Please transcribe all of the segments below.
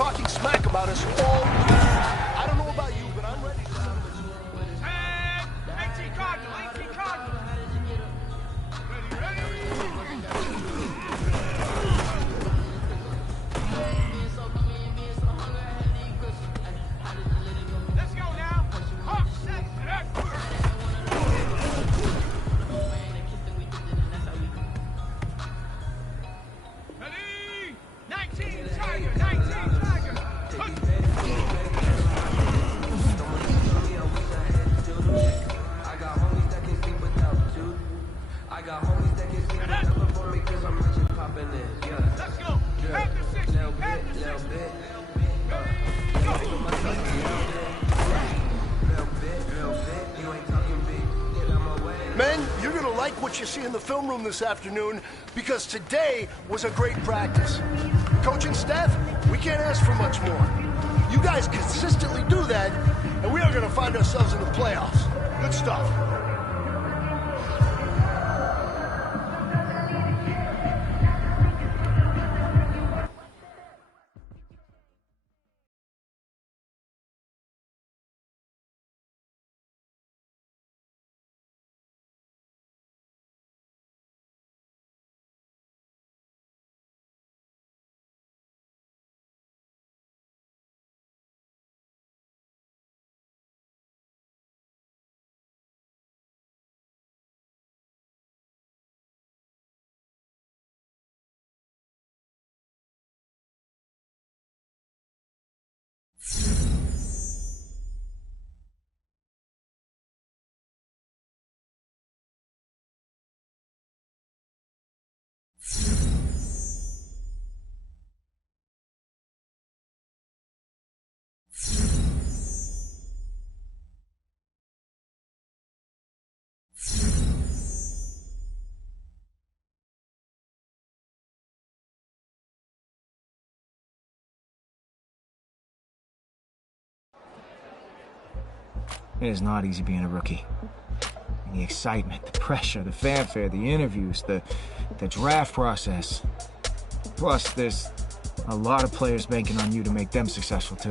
talking smack about us all week. I don't know about you, but I'm ready. And 18 Cardinal, 18 Cardinal. Ready, let's go now. Hawk, set, ready? 19 Tiger, 19 Tiger. I got homies that can sleep without for me cause I'm rich and poppin' in, yeah. Let's go. After 60, Little after bit, 60. little bit. You ain't talking big. Get out my way. Men, you're going to like what you see in the film room this afternoon because today was a great practice. Coaching staff, we can't ask for much more. You guys consistently do that, and we are going to find ourselves in the playoffs. Good stuff. It is not easy being a rookie. And the excitement, the pressure, the fanfare, the interviews, the draft process. Plus, there's a lot of players banking on you to make them successful, too.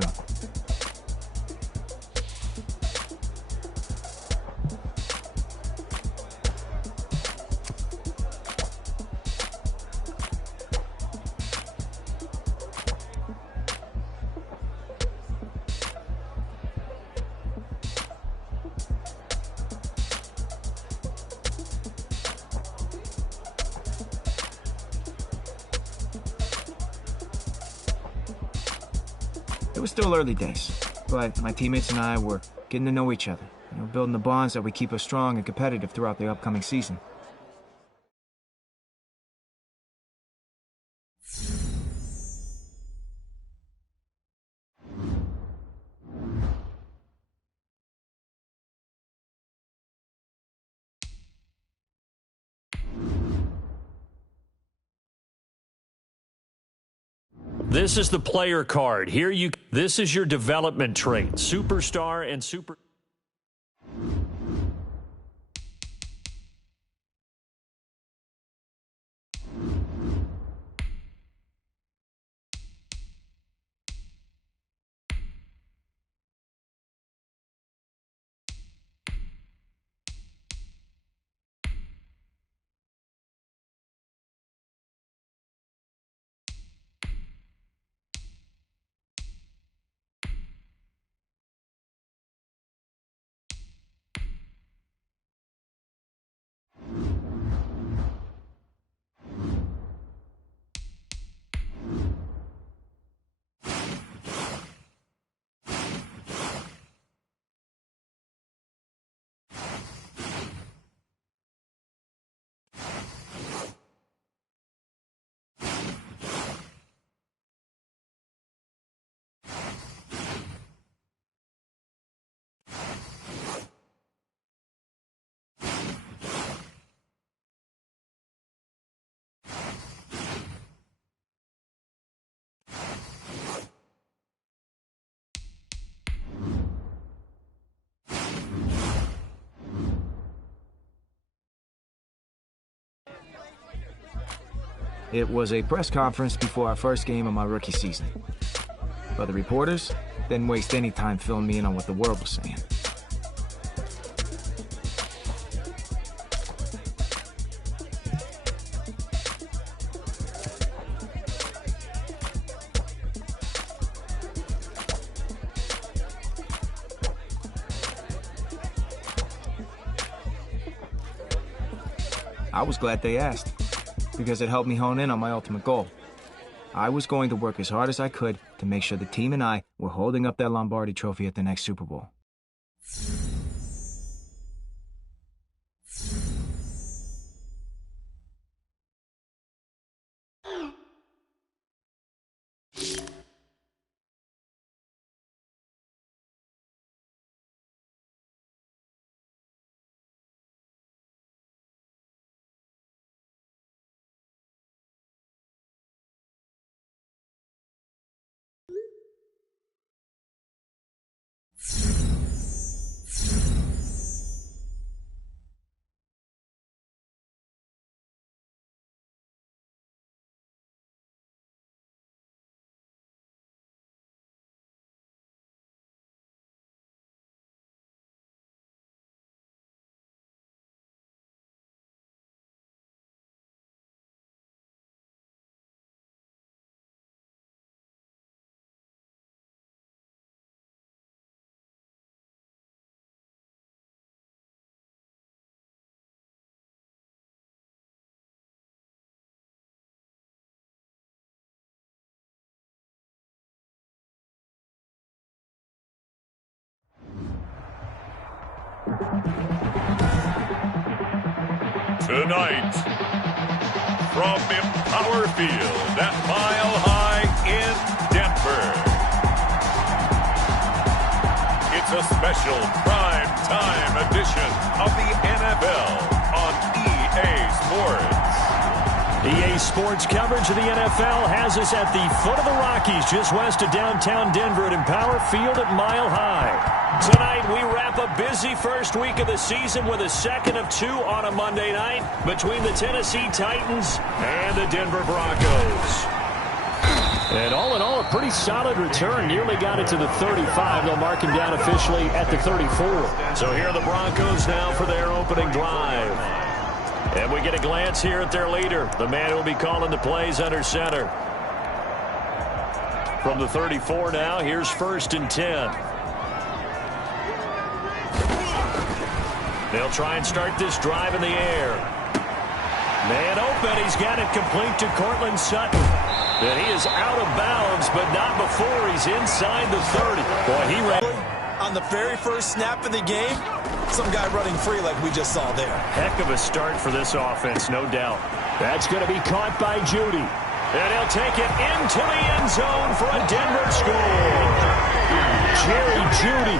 It was still early days, but my teammates and I were getting to know each other, building the bonds that would keep us strong and competitive throughout the upcoming season. This is the player card. This is your development trait. Superstar and super... It was a press conference before our first game of my rookie season. But the reporters didn't waste any time filling me in on what the world was saying. I was glad they asked, because it helped me hone in on my ultimate goal. I was going to work as hard as I could to make sure the team and I were holding up that Lombardi trophy at the next Super Bowl. Tonight, from Empower Field at Mile High in Denver, it's a special prime time edition of the NFL on EA Sports. EA Sports coverage of the NFL has us at the foot of the Rockies, just west of downtown Denver at Empower Field at Mile High. Tonight, we wrap a busy first week of the season with a second of two on a Monday night between the Tennessee Titans and the Denver Broncos. And all in all, a pretty solid return. Nearly got it to the 35. They'll mark him down officially at the 34. So here are the Broncos now for their opening drive. And we get a glance here at their leader, the man who will be calling the plays under center. From the 34 now, here's 1st and 10. They'll try and start this drive in the air. Man open. He's got it complete to Cortland Sutton. And he is out of bounds, but not before he's inside the 30. Boy, he ran. On the very first snap of the game, some guy running free like we just saw there. Heck of a start for this offense, no doubt. That's going to be caught by Judy. And he'll take it into the end zone for a Denver score. Jerry Judy,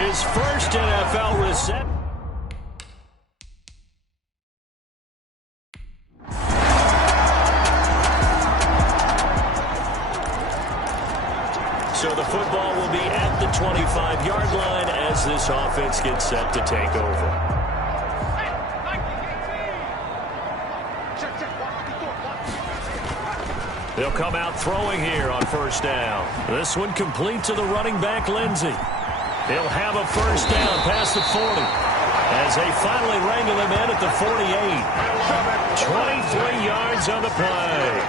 his first NFL reception. So the football will be at the 25-yard line as this offense gets set to take over. They'll come out throwing here on 1st down. This one complete to the running back, Lindsey. He'll have a 1st down past the 40 as they finally wrangle him in at the 48. 23 yards on the play.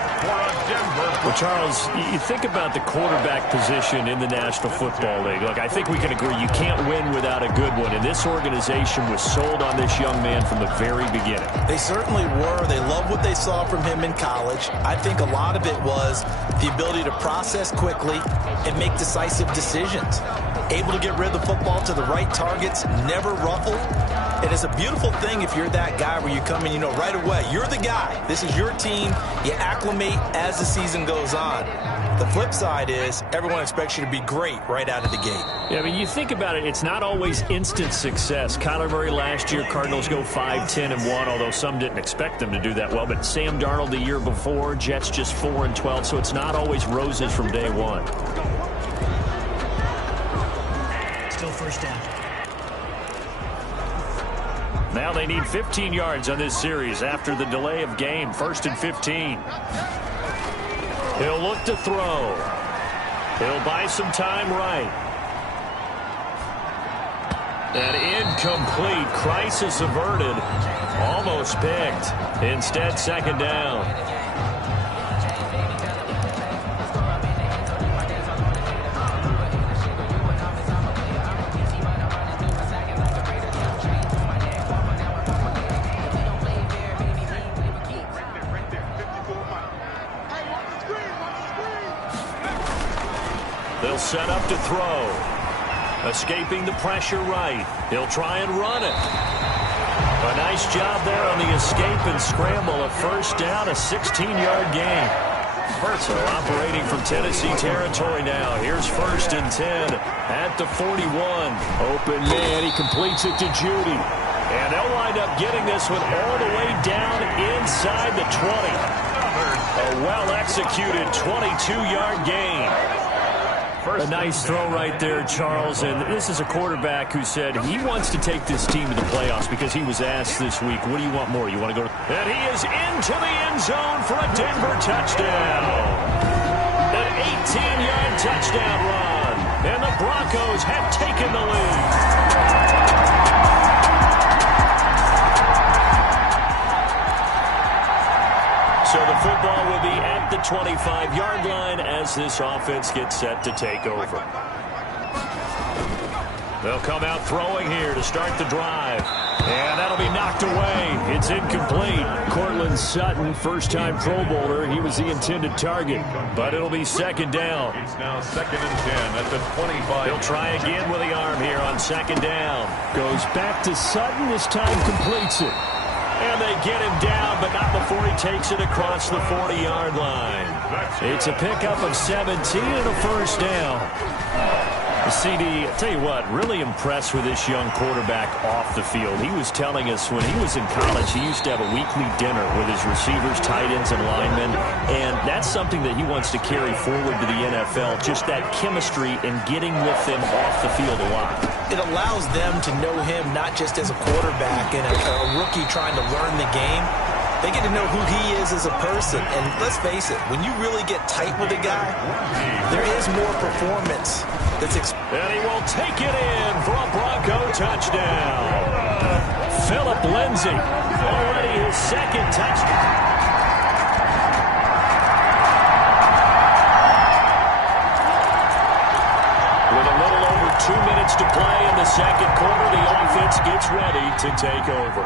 Well, Charles, you think about the quarterback position in the National Football League. Look, I think we can agree you can't win without a good one, and this organization was sold on this young man from the very beginning. They certainly were. They loved what they saw from him in college. I think a lot of it was the ability to process quickly and make decisive decisions. Able to get rid of the football to the right targets, never ruffled. And it's a beautiful thing if you're that guy where you come in, you know, right away, you're the guy. This is your team. You acclimate as the season goes on. The flip side is everyone expects you to be great right out of the gate. Yeah, I mean, you think about it, it's not always instant success. Kyler Murray last year, Cardinals go 5-10-1, although some didn't expect them to do that well. But Sam Darnold the year before, Jets just 4-12, so it's not always roses from day one. Still 1st down. Now they need 15 yards on this series after the delay of game. 1st and 15. He'll look to throw. He'll buy some time right. And incomplete. Crisis averted. Almost picked. Instead, second down. They'll set up to throw. Escaping the pressure right. He'll try and run it. A nice job there on the escape and scramble. A first down, a 16-yard gain. So operating from Tennessee territory now. Here's 1st and 10 at the 41. Open man. He completes it to Judy. And they'll wind up getting this one all the way down inside the 20. A well-executed 22-yard gain. A nice throw right there, Charles. And this is a quarterback who said he wants to take this team to the playoffs because he was asked this week, what do you want more? You want to go? And he is into the end zone for a Denver touchdown. An 18-yard touchdown run. And the Broncos have taken the lead. So the football will be at the 25-yard line as this offense gets set to take over. They'll come out throwing here to start the drive. And that'll be knocked away. It's incomplete. Cortland Sutton, first-time Pro Bowler. He was the intended target, but it'll be second down. It's now 2nd and 10 at the 25. He'll try again with the arm here on second down. Goes back to Sutton. This time completes it. And they get him down, but not before he takes it across the 40-yard line. It's a pickup of 17 and a first down. CD, I tell you what, really impressed with this young quarterback off the field. He was telling us when he was in college, he used to have a weekly dinner with his receivers, tight ends, and linemen. And that's something that he wants to carry forward to the NFL, just that chemistry and getting with them off the field a lot. It allows them to know him not just as a quarterback and a rookie trying to learn the game. They get to know who he is as a person. And let's face it, when you really get tight with a guy, there is more performance that's and he will take it in for a Bronco touchdown. Philip Lindsay, already his second touchdown. With a little over 2 minutes to play in the second quarter, the offense gets ready to take over.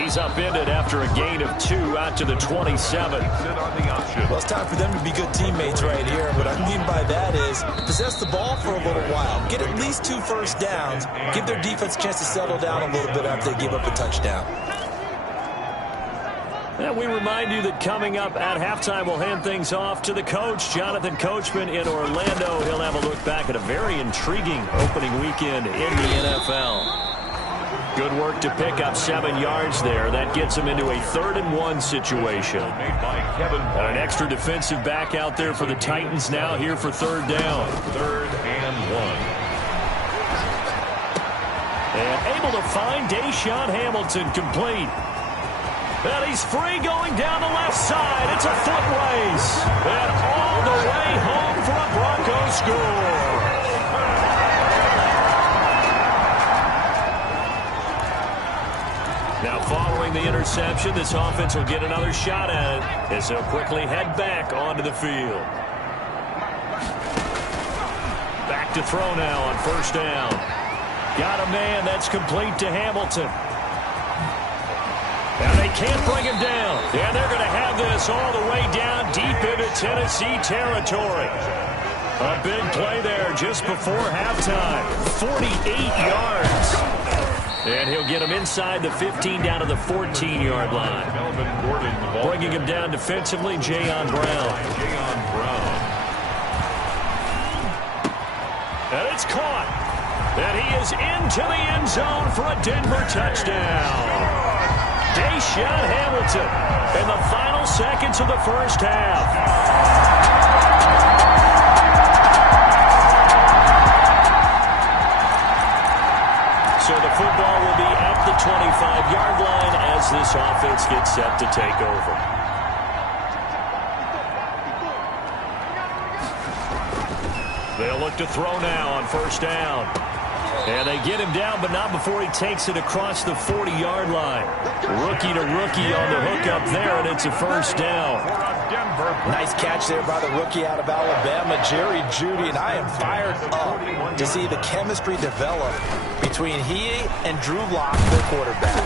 He's upended after a gain of 2 out to the 27. Well, it's time for them to be good teammates right here. What I mean by that is possess the ball for a little while. Get at least 2 first downs. Give their defense a chance to settle down a little bit after they give up a touchdown. And we remind you that coming up at halftime, we'll hand things off to the coach, Jonathan Coachman in Orlando. He'll have a look back at a very intriguing opening weekend in the NFL. Good work to pick up 7 yards there. That gets him into a 3rd and 1 situation. An extra defensive back out there for the Titans now here for 3rd down. 3rd and 1. And able to find Deshaun Hamilton complete. And he's free going down the left side. It's a foot race. And all the way home for a Broncos score. Now, following the interception, this offense will get another shot at it as they'll quickly head back onto the field. Back to throw now on 1st down. Got a man that's complete to Hamilton. And they can't bring him down. And they're going to have this all the way down deep into Tennessee territory. A big play there just before halftime. 48 yards. And he'll get him inside the 15 down to the 14-yard line. Bringing him down defensively, Jayon Brown. And it's caught. And he is into the end zone for a Denver touchdown. Deshaun Hamilton in the final seconds of the first half. So So the football will be at the 25-yard line as this offense gets set to take over. They'll look to throw now on first down. And they get him down, but not before he takes it across the 40-yard line. Rookie to rookie on the hook up there, and it's a first down. Nice catch there by the rookie out of Alabama, Jerry Jeudy, and I am fired up to see the chemistry develop between he and Drew Lock, their quarterback.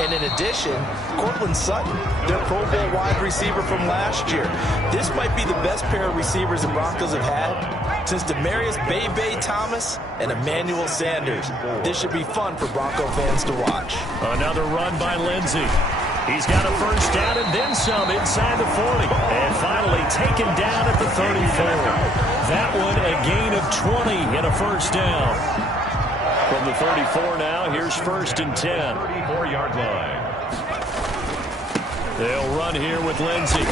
And in addition, Cortland Sutton, their Pro Bowl wide receiver from last year. This might be the best pair of receivers the Broncos have had since Demaryius Bebe Thomas and Emmanuel Sanders. This should be fun for Bronco fans to watch. Another run by Lindsey. He's got a first down and then some inside the 40. And finally taken down at the 34. That one a gain of 20 and a first down. From the 34 now, here's first and 10. 34-yard line. They'll run here with Lindsey.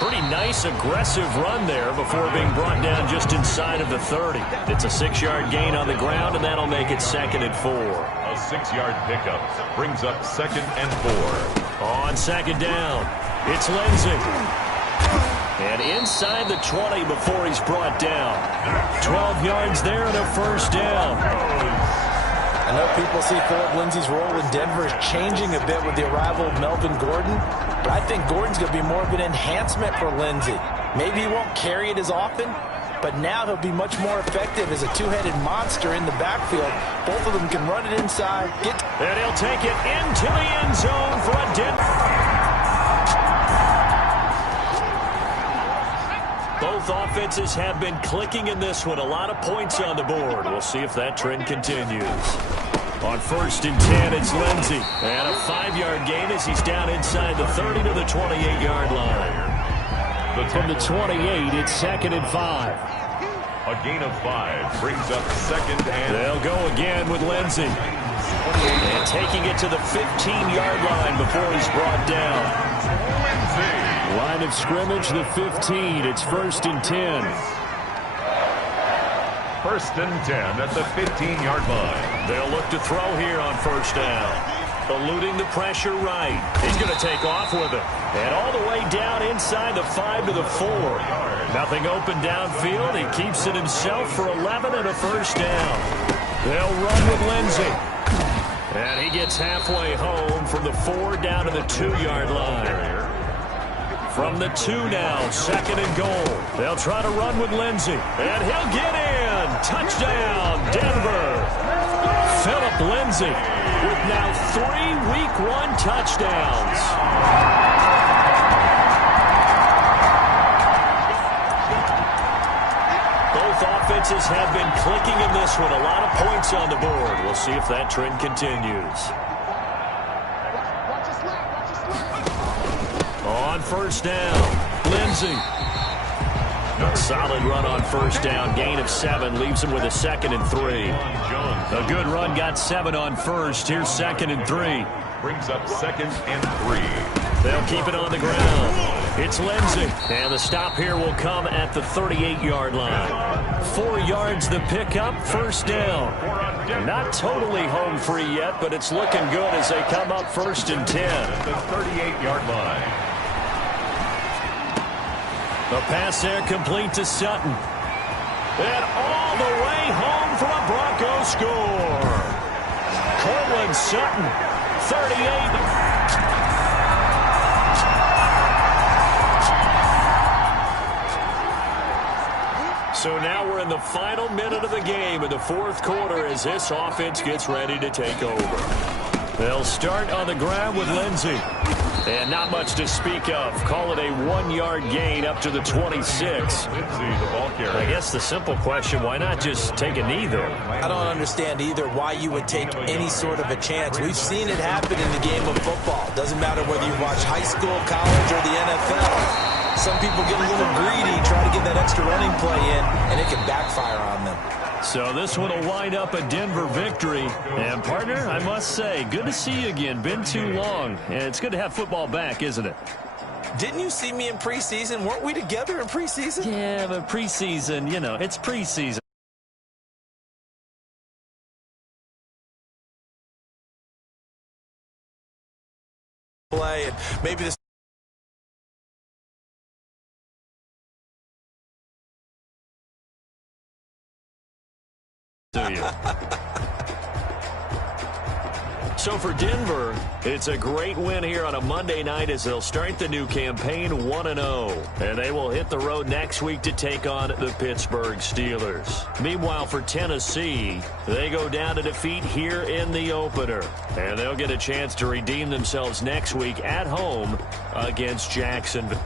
Pretty nice, aggressive run there before being brought down just inside of the 30. It's a 6-yard gain on the ground, and that'll make it second and 4. A 6-yard pickup brings up second and 4. On second down, it's Lindsey. And inside the 20 before he's brought down. 12 yards there and a first down. I know people see Phillip Lindsay's role in Denver is changing a bit with the arrival of Melvin Gordon, but I think Gordon's going to be more of an enhancement for Lindsay. Maybe he won't carry it as often, but now he'll be much more effective as a two-headed monster in the backfield. Both of them can run it inside. And he'll take it into the end zone for a Denver. Both offenses have been clicking in this one. A lot of points on the board. We'll see if that trend continues. On first and 10, it's Lindsey. And a 5-yard gain as he's down inside the 30 to the 28-yard line. From the 28, it's second and 5. A gain of 5 brings up second and... They'll go again with Lindsey. And taking it to the 15-yard line before he's brought down. Line of scrimmage, the 15. It's first and 10. First and 10 at the 15-yard line. They'll look to throw here on first down. Eluding the pressure right. He's going to take off with it. And all the way down inside the 5 to the 4. Nothing open downfield. He keeps it himself for 11 and a first down. They'll run with Lindsey. And he gets halfway home from the 4 down to the 2-yard line. From the 2 now, second and goal. They'll try to run with Lindsey. And he'll get in. Touchdown, Denver. Phillip Lindsey with now 3 Week 1 touchdowns. Both offenses have been clicking in this one. A lot of points on the board. We'll see if that trend continues. On first down, Lindsey. A solid run on first down. Gain of 7 leaves him with a second and 3. A good run got 7 on first. Here's second and 3. Brings up second and 3. They'll keep it on the ground. It's Lindsey. And the stop here will come at the 38-yard line. 4 yards the pickup, first down. Not totally home free yet, but it's looking good as they come up first and 10. At the 38-yard line. The pass there complete to Sutton. And all the way home for a Bronco score. Cortland Sutton, 38. So now we're in the final minute of the game in the 4th quarter as this offense gets ready to take over. They'll start on the ground with Lindsey. And not much to speak of. Call it a 1-yard gain up to the 26. I guess the simple question, why not just take a knee there? I don't understand either why you would take any sort of a chance. We've seen it happen in the game of football. Doesn't matter whether you watch high school, college, or the NFL. Some people get a little greedy, try to get that extra running play in, and it can backfire on them. So this one will wind up a Denver victory. And, partner, I must say, good to see you again. Been too long. And it's good to have football back, isn't it? Didn't you see me in preseason? Weren't we together in preseason? Yeah, but preseason, it's preseason. play, and maybe this to you. So for Denver, it's a great win here on a Monday night as they'll start the new campaign 1-0. And they will hit the road next week to take on the Pittsburgh Steelers. Meanwhile, for Tennessee, they go down to defeat here in the opener. And they'll get a chance to redeem themselves next week at home against Jacksonville.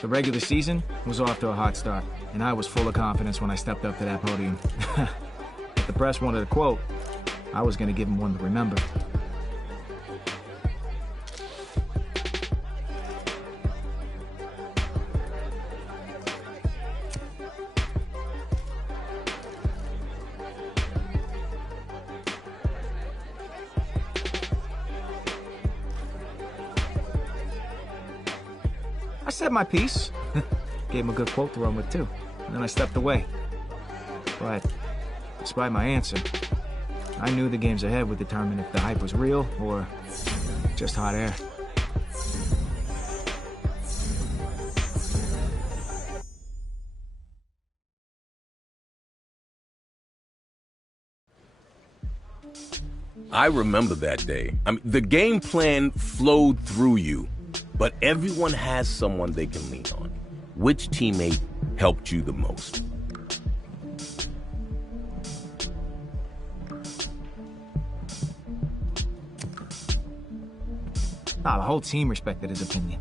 The regular season was off to a hot start, and I was full of confidence when I stepped up to that podium. If the press wanted a quote, I was going to give them one to remember. I said my piece. Gave him a good quote to run with, too. And then I stepped away. But, despite my answer, I knew the games ahead would determine if the hype was real or just hot air. I remember that day. I mean, the game plan flowed through you, but everyone has someone they can lean on. Which teammate helped you the most? The whole team respected his opinion.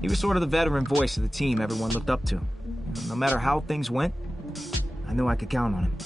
He was sort of the veteran voice of the team everyone looked up to. No matter how things went, I knew I could count on him.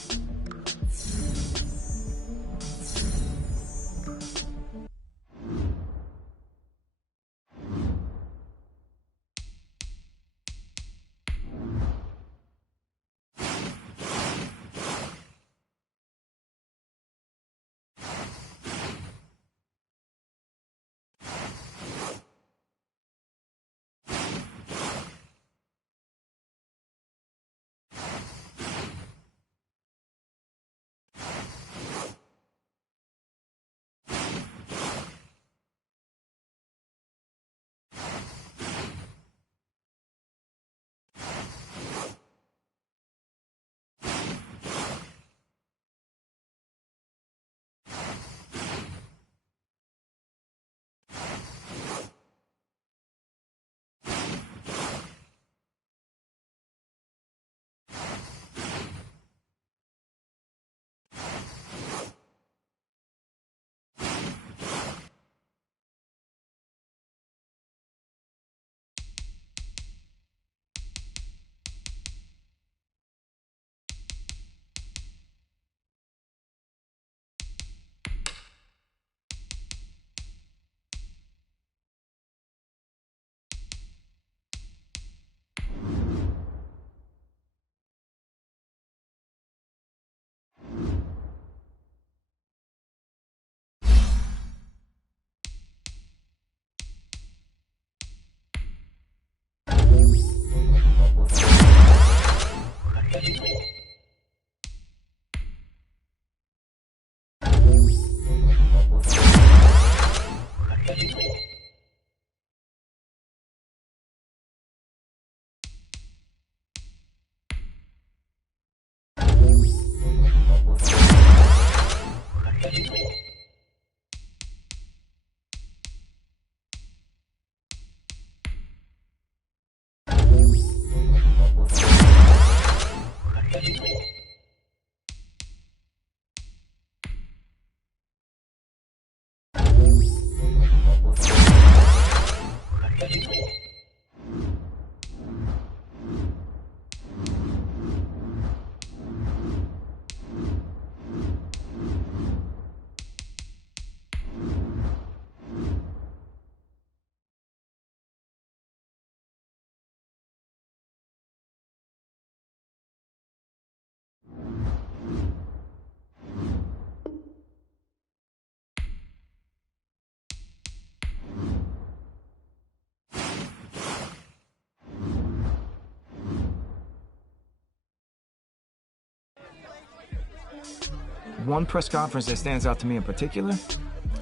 One press conference that stands out to me in particular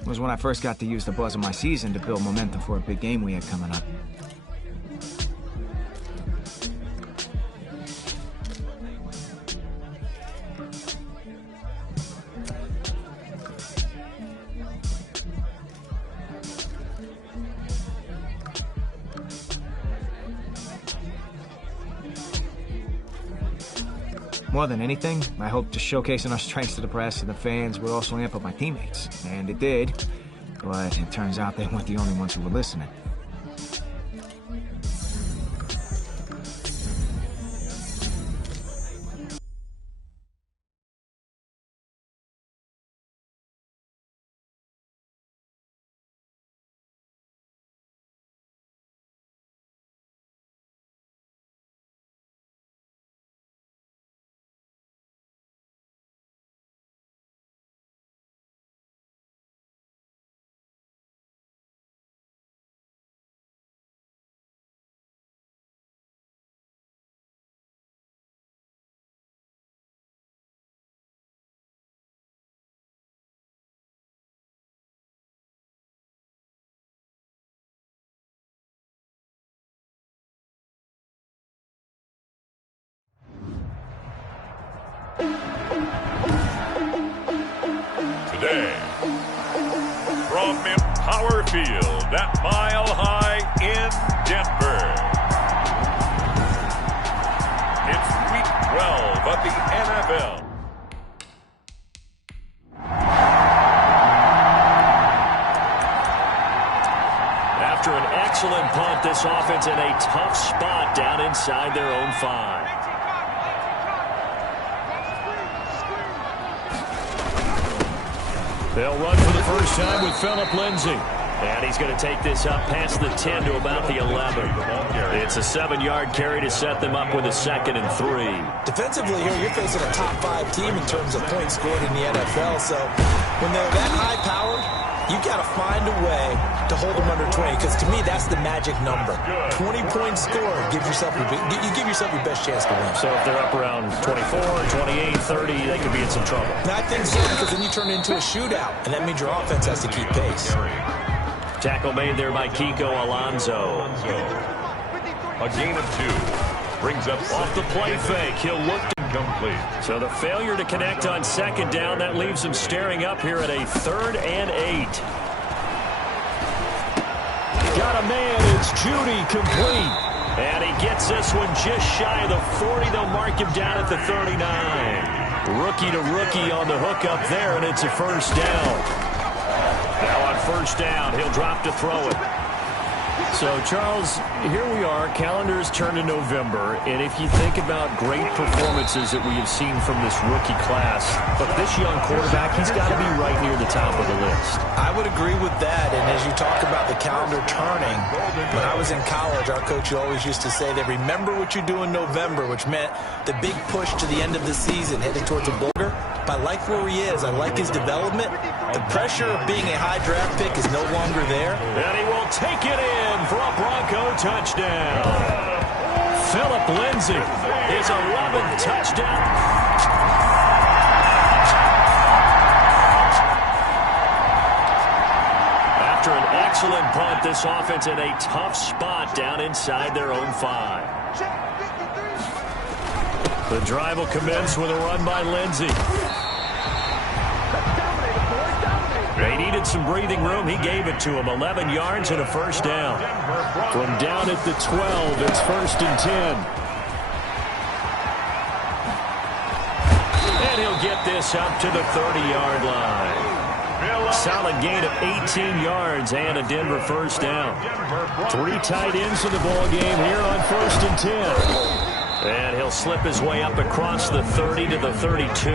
was when I first got to use the buzz of my season to build momentum for a big game we had coming up. More than anything, I hoped to showcasing our strengths to the press and the fans would also amp up my teammates. And it did, but it turns out they weren't the only ones who were listening. Today, from Empower Field at Mile High in Denver, it's Week 12 of the NFL. After an excellent punt, this offense in a tough spot down inside their own 5. They'll run for the first time with Phillip Lindsay. And he's going to take this up past the 10 to about the 11. It's a 7-yard carry to set them up with a 2nd and 3. Defensively here, you're facing a top 5 team in terms of points scored in the NFL. So when they're that high-powered, you got to find a way to hold them under 20, because to me, that's the magic number. 20 points scored gives yourself you give yourself your best chance to win. So if they're up around 24, 28, 30, they could be in some trouble. And I think so, because then you turn it into a shootout, and that means your offense has to keep pace. Tackle made there by Kiko Alonso. A gain of 2 brings up off the play fake. He'll look complete. So the failure to connect on 2nd down, that leaves him staring up here at a 3rd and 8. Got a man, it's Judy, complete. And he gets this one just shy of the 40. They'll mark him down at the 39. Rookie to rookie on the hook up there, and it's a first down. Now on first down, he'll drop to throw it. So, Charles, here we are. Calendar's turned to November, and if you think about great performances that we have seen from this rookie class, look, this young quarterback, he's got to be right near the top of the list. I would agree with that, and as you talk about the calendar turning, when I was in college, our coach always used to say that remember what you do in November, which meant the big push to the end of the season, heading towards a boulder. I like where he is. I like his development. The pressure of being a high draft pick is no longer there. And he will take it in for a Bronco touchdown. Phillip Lindsay, his 11th touchdown. After an excellent punt, this offense in a tough spot down inside their own 5. The drive will commence with a run by Lindsay. They needed some breathing room. He gave it to him. 11 yards and a first down. From down at the 12, it's 1st and 10. And he'll get this up to the 30-yard line. Solid gain of 18 yards and a Denver first down. 3 tight ends in the ball game here on 1st and 10. And he'll slip his way up across the 30 to the 32.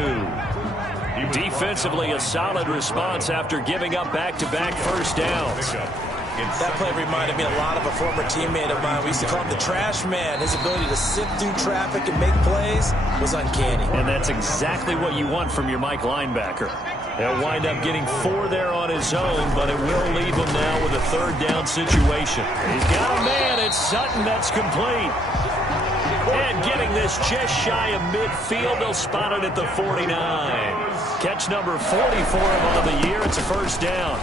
Defensively, a solid response after giving up back-to-back first downs. That play reminded me a lot of a former teammate of mine. We used to call him the trash man. His ability to sift through traffic and make plays was uncanny. And that's exactly what you want from your Mike linebacker. He'll wind up getting 4 there on his own, but it will leave him now with a 3rd down situation. He's got a man. It's Sutton that's complete. And get Getting this just shy of midfield. They'll spot it at the 49. Catch number 40 for him on the year. It's a first down.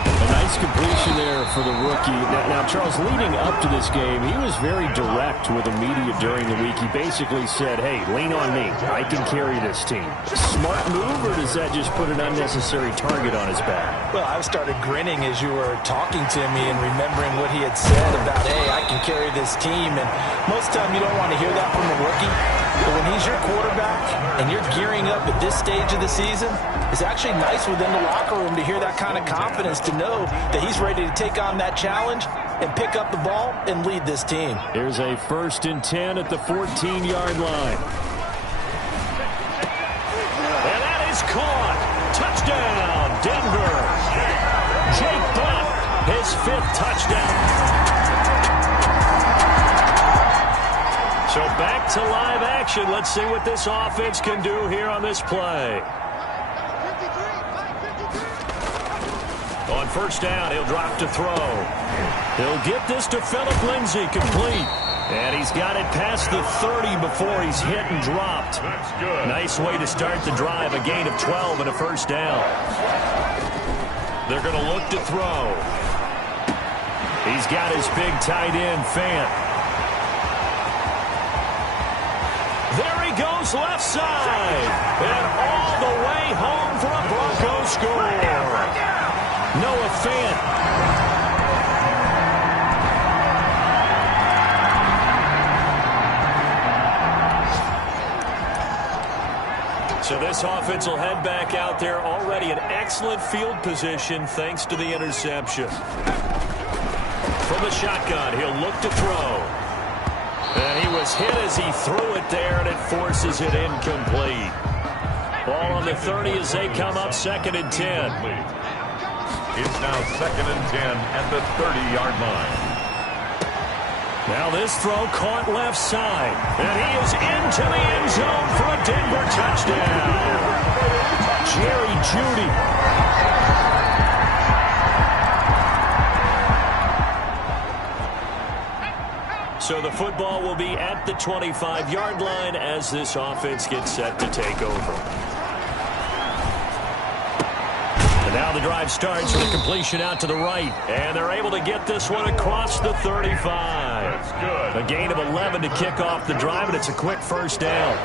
A nice completion there for the rookie. Now, Charles, leading up to this game, he was very direct with the media during the week. He basically said, hey, lean on me. I can carry this team. Smart move, or does that just put an unnecessary target on his back? Well, I started grinning as you were talking to me and remembering what he had said about, hey, I can carry this team. And most of the time you don't want to hear that from a rookie. But when he's your quarterback and you're gearing up at this stage of the season, it's actually nice within the locker room to hear that kind of confidence, to know that he's ready to take on that challenge and pick up the ball and lead this team. Here's a 1st and 10 at the 14-yard line. And that is caught. Touchdown, Denver. Jake Butt, his 5th touchdown. So back to live action. Let's see what this offense can do here on this play. On 1st down, he'll drop to throw. He'll get this to Phillip Lindsay, complete. And he's got it past the 30 before he's hit and dropped. That's good. Nice way to start the drive, a gain of 12 and a 1st down. They're going to look to throw. He's got his big tight end, Fant. There he goes, left side. And all the way home for a Broncos score. Noah Fant. So this offense will head back out there, already in excellent field position thanks to the interception. From the shotgun, he'll look to throw. And he was hit as he threw it there, and it forces it incomplete. Ball on the 30 as they come up, 2nd and 10. It's now 2nd and 10 at the 30-yard line. Now this throw caught left side. And he is into the end zone for a Denver touchdown. Jerry Jeudy. So the football will be at the 25-yard line as this offense gets set to take over. And now the drive starts with a completion out to the right. And they're able to get this one across the 35. That's good. A gain of 11 to kick off the drive, and it's a quick 1st down.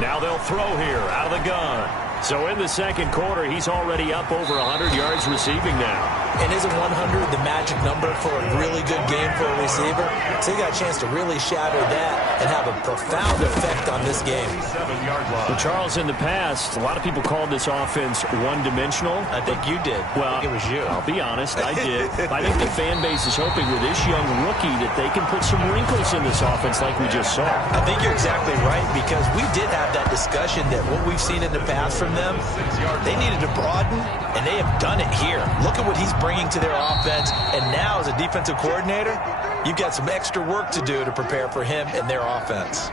Now they'll throw here out of the gun. So in the 2nd quarter, he's already up over 100 yards receiving now. And isn't 100 the magic number for a really good game for a receiver? So he got a chance to really shatter that and have a profound effect on this game. Well, Charles, in the past, a lot of people called this offense one-dimensional. I think you did. Well, I think it was you. I'll be honest, I did. I think the fan base is hoping with this young rookie that they can put some wrinkles in this offense like we just saw. I think you're exactly right, because we did have that discussion that what we've seen in the past from them, they needed to broaden, and they have done it here. Look at what he's bringing to their offense, and now as a defensive coordinator, you've got some extra work to do to prepare for him and their offense.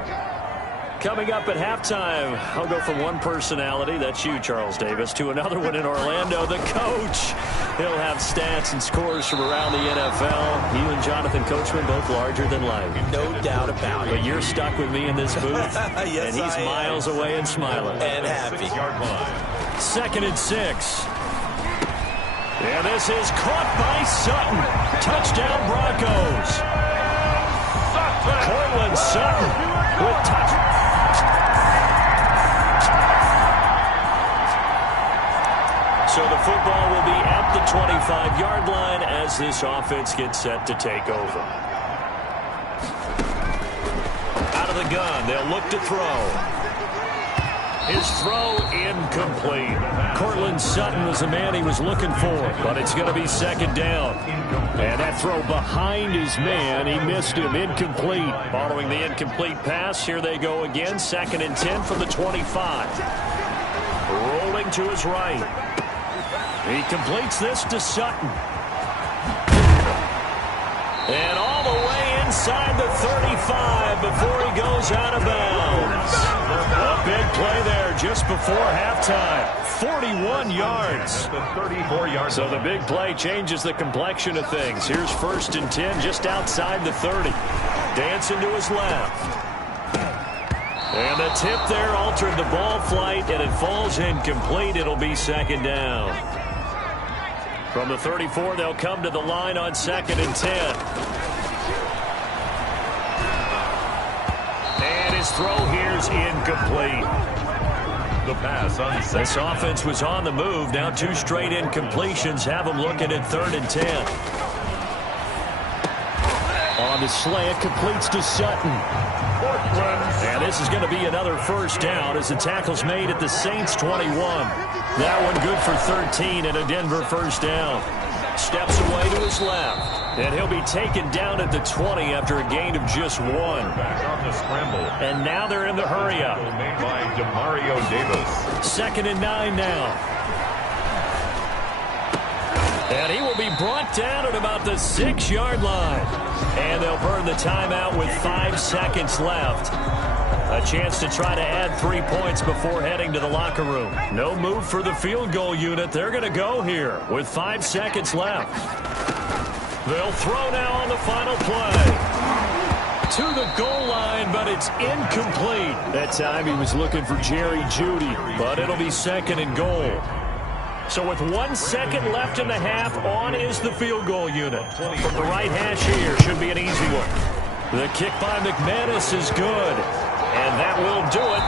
Coming up at halftime, I'll go from one personality, that's you, Charles Davis, to another one in Orlando, the coach. He'll have stats and scores from around the NFL. You and Jonathan Coachman, both larger than life. No doubt about it. But you're stuck with me in this booth, yes, and he's miles away and smiling. And happy. 2nd and 6. And this is caught by Sutton. Touchdown, Broncos. Cortland Sutton with touchdown. So the football will be at the 25-yard line as this offense gets set to take over. Out of the gun, they'll look to throw. His throw incomplete. Cortland Sutton was the man he was looking for, but it's going to be 2nd down. And that throw behind his man, he missed him, incomplete. Following the incomplete pass, here they go again, 2nd and 10 from the 25. Rolling to his right. He completes this to Sutton. And all the way inside the 35 before he goes out of bounds. A big play there just before halftime. 41 yards. The 34-yard. So the big play changes the complexion of things. Here's 1st and 10 just outside the 30. Dancing to his left. And the tip there altered the ball flight, and it falls incomplete. It'll be second down. From the 34, they'll come to the line on 2nd and 10. And his throw here's incomplete. The pass on second. This offense was on the move. Now 2 straight incompletions have them looking at 3rd and 10. On the slant, completes to Sutton. And this is going to be another first down as the tackle's made at the Saints 21. That one good for 13 and a Denver first down. Steps away to his left. And he'll be taken down at the 20 after a gain of just 1. Back on the scramble. And now they're in the hurry up. Made by Demario Davis. 2nd and 9 now. And he will be brought down at about the 6-yard line. And they'll burn the timeout with 5 seconds left. A chance to try to add 3 points before heading to the locker room. No move for the field goal unit. They're going to go here with 5 seconds left. They'll throw now on the final play. To the goal line, but it's incomplete. That time he was looking for Jerry Jeudy, but it'll be 2nd and goal. So with 1 second left in the half, on is the field goal unit. From the right hash here, should be an easy one. The kick by McManus is good, and that will do it.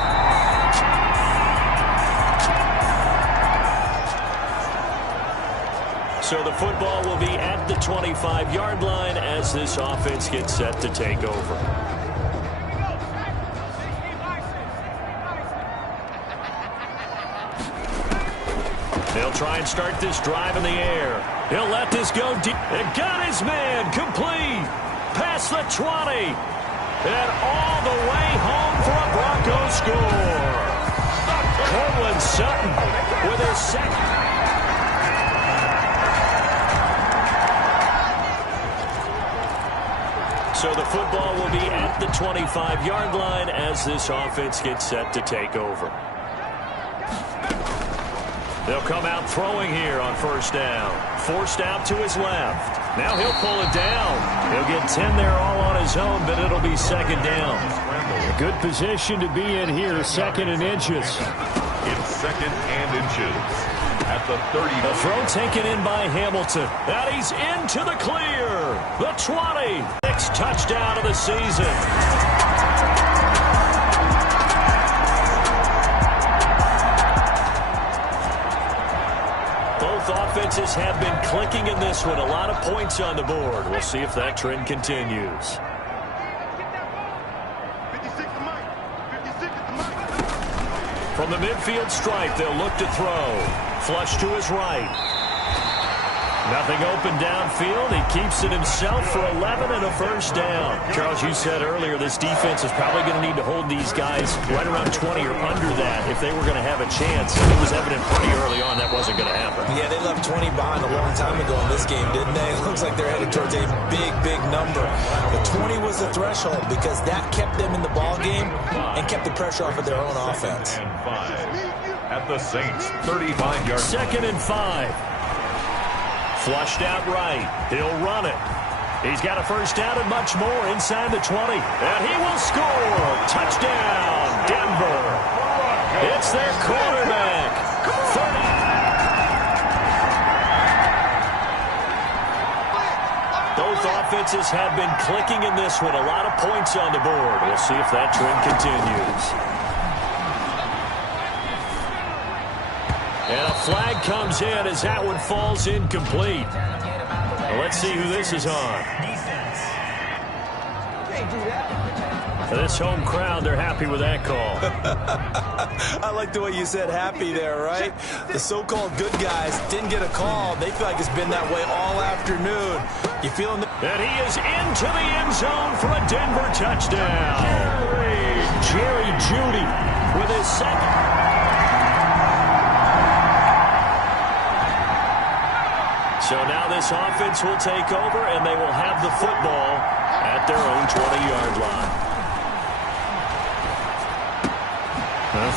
So the football will be at the 25-yard line as this offense gets set to take over. They'll try and start this drive in the air. He'll let this go deep. And got his man complete. Past the 20. And all the way home for a Broncos score. Cortland Sutton with his second. So the football will be at the 25-yard line as this offense gets set to take over. They'll come out throwing here on first down. Forced out to his left. Now he'll pull it down. He'll get 10 there all on his own, but it'll be second down. A good position to be in here, 2nd and inches. It's 2nd and inches. At the 30. The throw taken in by Hamilton. And he's into the clear. The 20. 6th touchdown of the season. Offenses have been clicking in this one. A lot of points on the board. We'll see if that trend continues. From the midfield stripe, they'll look to throw. Flush to his right. Nothing open downfield. He keeps it himself for 11 and a first down. Charles, you said earlier this defense is probably going to need to hold these guys right around 20 or under that if they were going to have a chance. It was evident pretty early on that wasn't going to happen. Yeah, they left 20 behind a long time ago in this game, didn't they? It looks like they're headed towards a big, big number. The 20 was the threshold because that kept them in the ball game and kept the pressure off of their own offense. And 5. At the Saints, 35-yard. 2nd and 5. Flushed out right. He'll run it. He's got a first down and much more inside the 20. And he will score. Touchdown, Denver. It's their quarterback. 30. Both offenses have been clicking in this one. A lot of points on the board. We'll see if that trend continues. And a flag comes in as that one falls incomplete. Well, let's see who this is on. This home crowd, they're happy with that call. I like the way you said happy there, right? The so-called good guys didn't get a call. They feel like it's been that way all afternoon. You feeling the... And he is into the end zone for a Denver touchdown. Jerry Jeudy with his second. So now this offense will take over, and they will have the football at their own 20-yard line.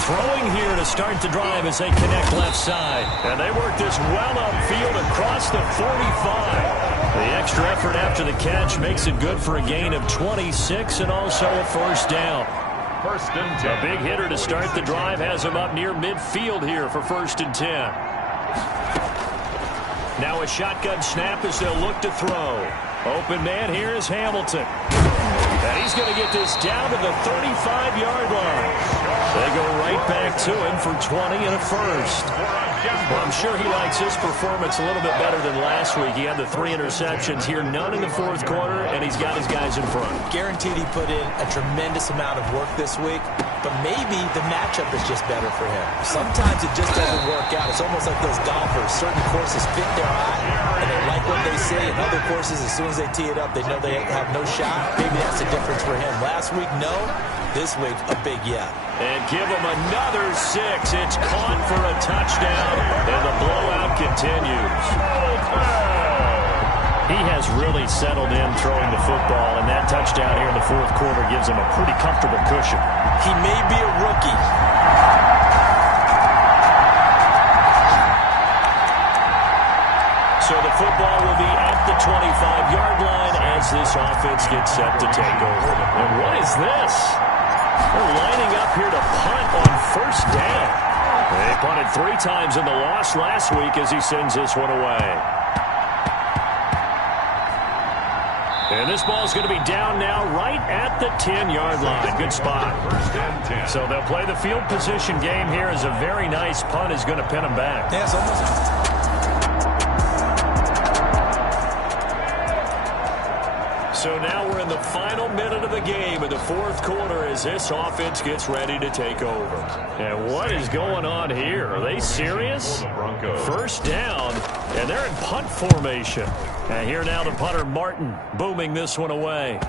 Throwing here to start the drive as they connect left side. And they work this well upfield across the 45. The extra effort after the catch makes it good for a gain of 26 and also a first down. First and 10. A big hitter to start the drive has him up near midfield here for first and 10. Now a shotgun snap as they'll look to throw. Open man here is Hamilton. And he's going to get this down to the 35-yard line. They go right back to him for 20 and a first. Well, I'm sure he likes his performance a little bit better than last week. He had the 3 interceptions here, none in the fourth quarter, and he's got his guys in front. Guaranteed he put in a tremendous amount of work this week, but maybe the matchup is just better for him. Sometimes it just doesn't work out. It's almost like those golfers. Certain courses fit their eye, and they like what they see. And other courses, as soon as they tee it up, they know they have no shot. Maybe that's the difference for him. Last week, no. This week, a big yeah. And give him another 6. It's caught for a touchdown, and the blowout continues. He has really settled in throwing the football, and that touchdown here in the fourth quarter gives him a pretty comfortable cushion. He may be a rookie. So the football will be at the 25-yard line as this offense gets set to take over. And what is this? They're lining up here to punt on first down. They punted 3 times in the loss last week as he sends this one away. And this ball's going to be down now right at the 10-yard line. Good spot. So they'll play the field position game here as a very nice punt is going to pin them back. Yeah, it's almost... So now we're in the final minute of the game in the fourth quarter as this offense gets ready to take over. And what is going on here? Are they serious? First down, and they're in punt formation. And here now the punter, Martin, booming this one away.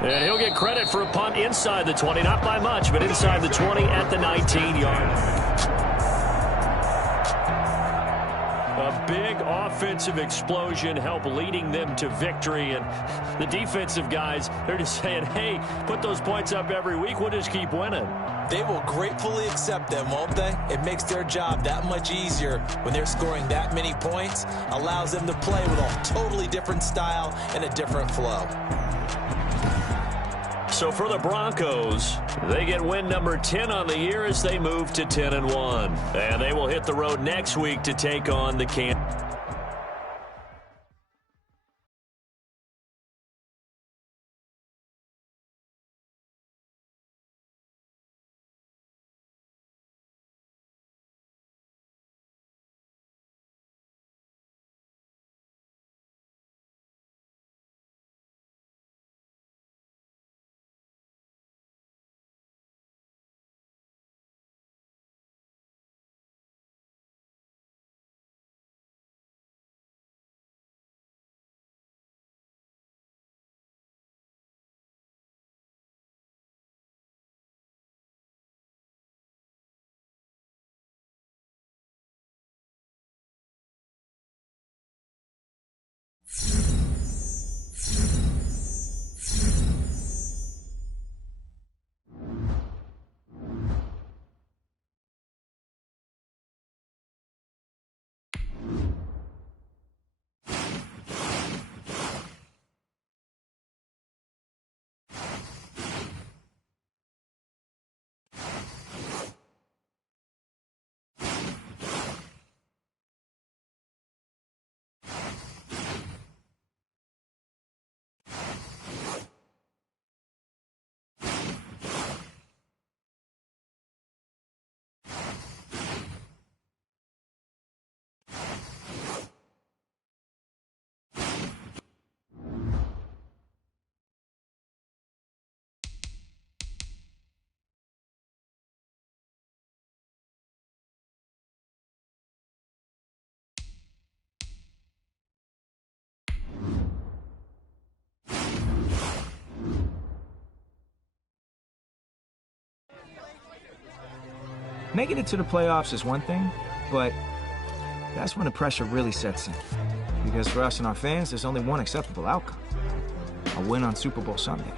And he'll get credit for a punt inside the 20, not by much, but inside the 20 at the 19-yard line. A big offensive explosion helped leading them to victory. And the defensive guys, they're just saying, hey, put those points up every week. We'll just keep winning. They will gratefully accept them, won't they? It makes their job that much easier when they're scoring that many points. Allows them to play with a totally different style and a different flow. So for the Broncos, they get win number 10 on the year as they move to 10-1. And they will hit the road next week to take on the Kansas. Making it to the playoffs is one thing, but that's when the pressure really sets in. Because for us and our fans, there's only one acceptable outcome: a win on Super Bowl Sunday.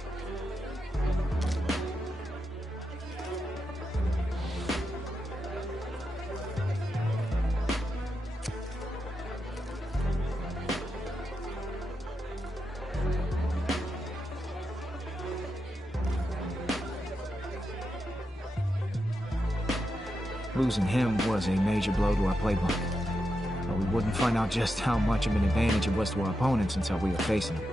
Losing him was a major blow to our playbook. But we wouldn't find out just how much of an advantage it was to our opponents until we were facing them.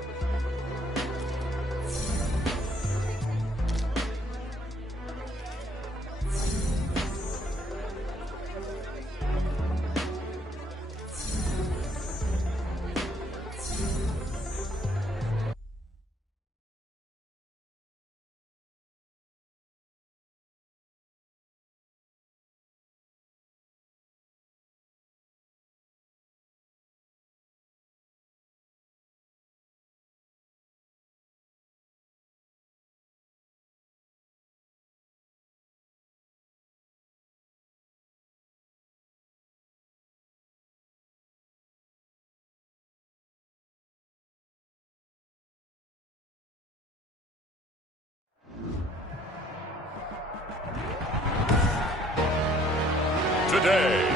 Today,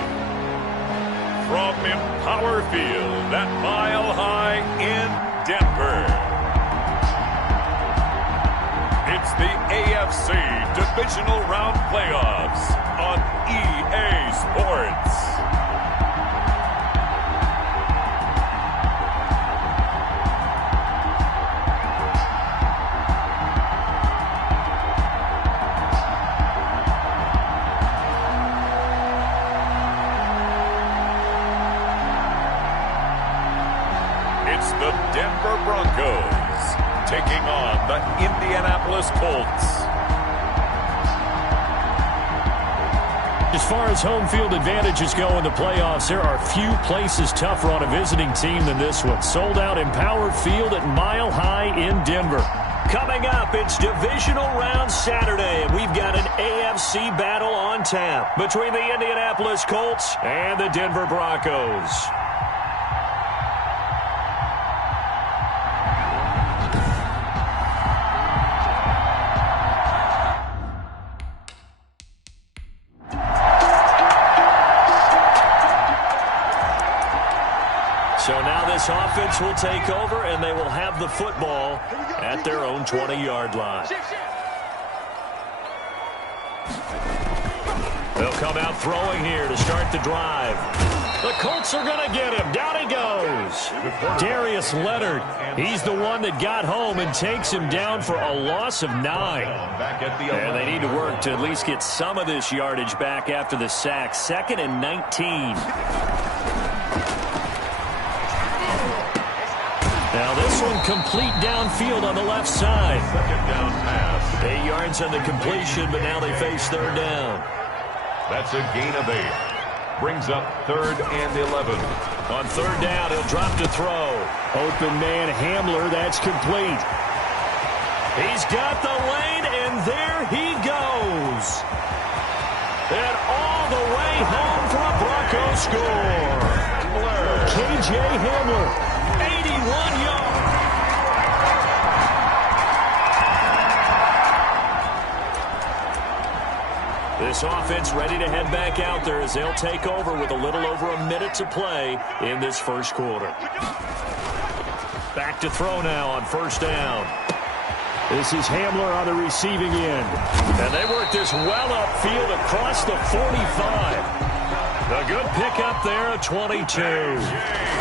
from Empower Field at Mile High in Denver, it's the AFC Divisional Round Playoffs on EA Sports. The Denver Broncos taking on the Indianapolis Colts. As far as home field advantages go in the playoffs, there are few places tougher on a visiting team than this one. Sold out Empower Field at Mile High in Denver. Coming up, it's Divisional Round Saturday, and we've got an AFC battle on tap between the Indianapolis Colts and the Denver Broncos. So now this offense will take over, and they will have the football at their own 20-yard line. They'll come out throwing here to start the drive. The Colts are going to get him. Down he goes. Darius Leonard. He's the one that got home and takes him down for a loss of 9. And they need to work to at least get some of this yardage back after the sack. 2nd and 19. Now this one complete downfield on the left side. 2nd down pass. 8 yards on the completion, but now they face 3rd down. That's a gain of 8. Brings up 3rd and 11. On 3rd down, he'll drop to throw. Open man Hamler, that's complete. He's got the lane, and there he goes. And all the way home for a Bronco score. KJ Hamler. 81 yards. This offense ready to head back out there as they'll take over with a little over a minute to play in this first quarter. Back to throw now on 1st down. This is Hamler on the receiving end. And they work this well upfield across the 45. A good pickup there at 22.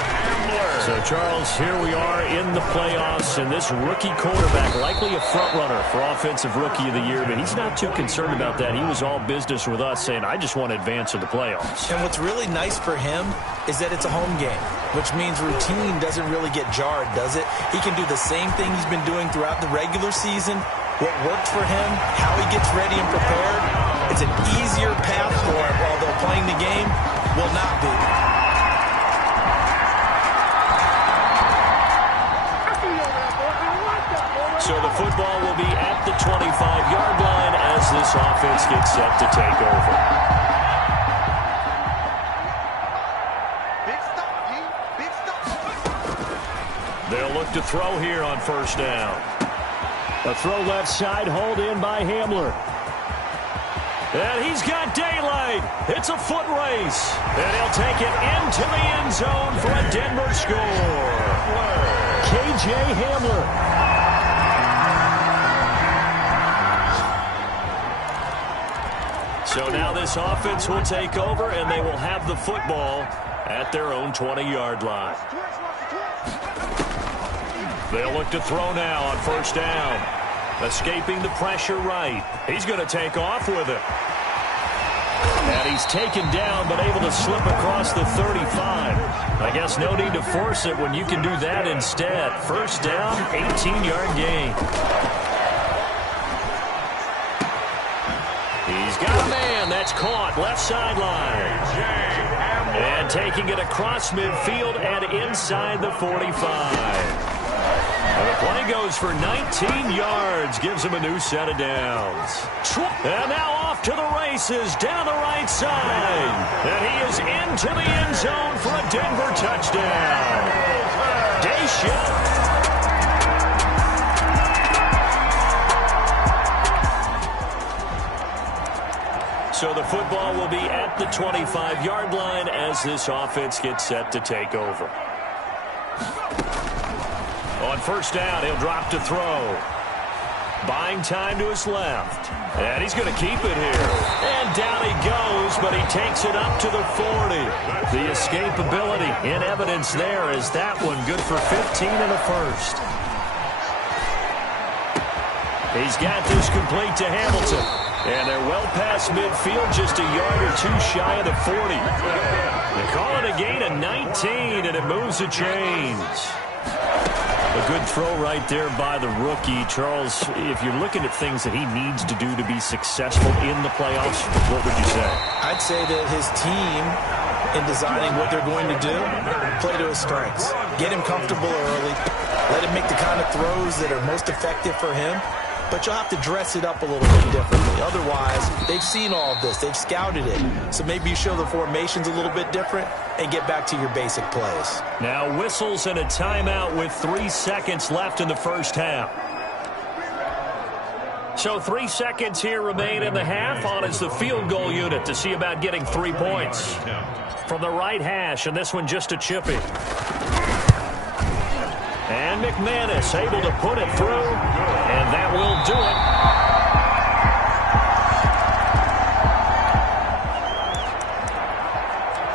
So, Charles, here we are in the playoffs, and this rookie quarterback, likely a front-runner for Offensive Rookie of the Year, but he's not too concerned about that. He was all business with us, saying, I just want to advance to the playoffs. And what's really nice for him is that it's a home game, which means routine doesn't really get jarred, does it? He can do the same thing he's been doing throughout the regular season. What worked for him, how he gets ready and prepared, it's an easier path for him, although playing the game will not be. So the football will be at the 25-yard line as this offense gets set to take over. They'll look to throw here on 1st down. A throw left side, hauled in by Hamler. And he's got daylight. It's a foot race. And he'll take it into the end zone for a Denver score. KJ Hamler. So now this offense will take over, and they will have the football at their own 20-yard line. They'll look to throw now on first down. Escaping the pressure right. He's going to take off with it. And he's taken down, but able to slip across the 35. I guess no need to force it when you can do that instead. First down, 18-yard gain. He's got a man. That's caught. Left sideline. And taking it across midfield and inside the 45. And the play goes for 19 yards. Gives him a new set of downs. And now off to the races down the right side. And he is into the end zone for a Denver touchdown. Deshaun. So the football will be at the 25-yard line as this offense gets set to take over. On first down, he'll drop to throw. Buying time to his left. And he's going to keep it here. And down he goes, but he takes it up to the 40. The escapability in evidence there is that one good for 15 and a first. He's got this complete to Hamilton. And they're well past midfield, just a yard or two shy of the 40. They call it a gain of 19, and it moves the chains. A good throw right there by the rookie. Charles, if you're looking at things that he needs to do to be successful in the playoffs, what would you say? I'd say that his team, in designing what they're going to do, play to his strengths. Get him comfortable early. Let him make the kind of throws that are most effective for him. But you'll have to dress it up a little bit differently. Otherwise, they've seen all of this. They've scouted it. So maybe you show the formations a little bit different and get back to your basic plays. Now whistles and a timeout with 3 seconds left in the first half. So 3 seconds here remain in the half. On is the field goal unit to see about getting 3 points. From the right hash, and this one just a chippy. And McManus able to put it through, and that will do it.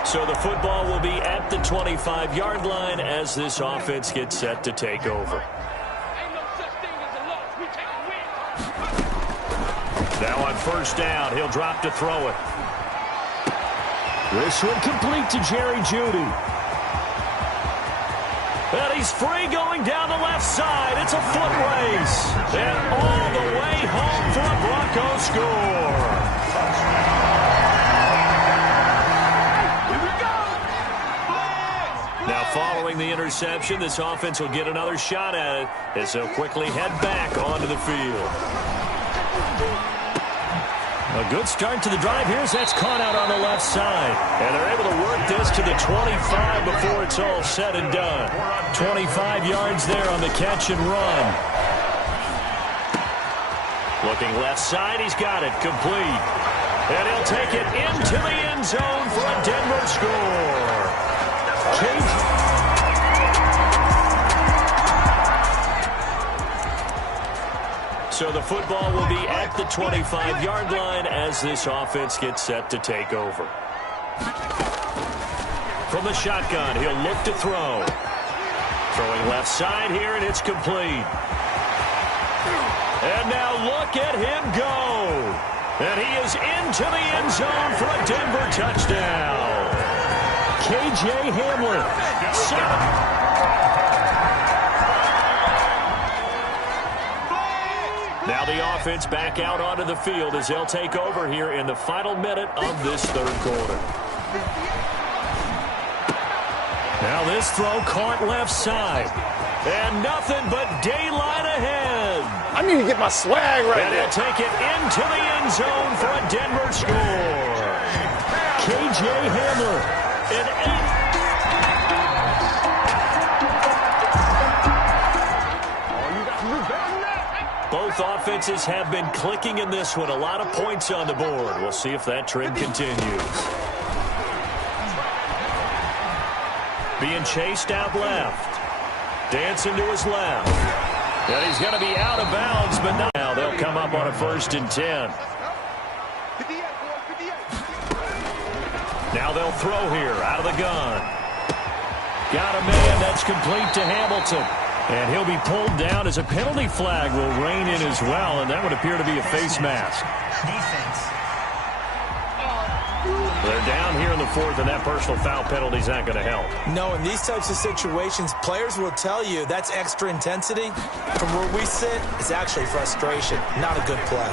So the football will be at the 25-yard line as this offense gets set to take over. Now on first down, he'll drop to throw it. This one complete to Jerry Jeudy. And he's free going down the left side. It's a foot race. And all the way home for a Bronco score. Now following the interception, this offense will get another shot at it as they'll quickly head back onto the field. A good start to the drive here as that's caught out on the left side. And they're able to work this to the 25 before it's all said and done. 25 yards there on the catch and run. Looking left side, he's got it complete. And he'll take it into the end zone for a Denver score. So the football will be at the 25-yard line as this offense gets set to take over. From the shotgun, he'll look to throw. Throwing left side here, and it's complete. And now look at him go. And he is into the end zone for a Denver touchdown. K.J. Hamler. Now the offense back out onto the field as they'll take over here in the final minute of this third quarter. Now this throw caught left side. And nothing but daylight ahead. I need to get my swag right and there. And he'll take it into the end zone for a Denver score. K.J. Hamler. An 8. Both offenses have been clicking in this one. A lot of points on the board. We'll see if that trend continues. Being chased out left. Dancing to his left. And he's going to be out of bounds, but now they'll come up on a 1st and 10. Now they'll throw here out of the gun. Got a man. That's complete to Hamilton. And he'll be pulled down as a penalty flag will rein in as well, and that would appear to be a face mask. Defense. They're down here in the fourth, and that personal foul penalty is not going to help. No, in these types of situations, players will tell you that's extra intensity. From where we sit, it's actually frustration, not a good play.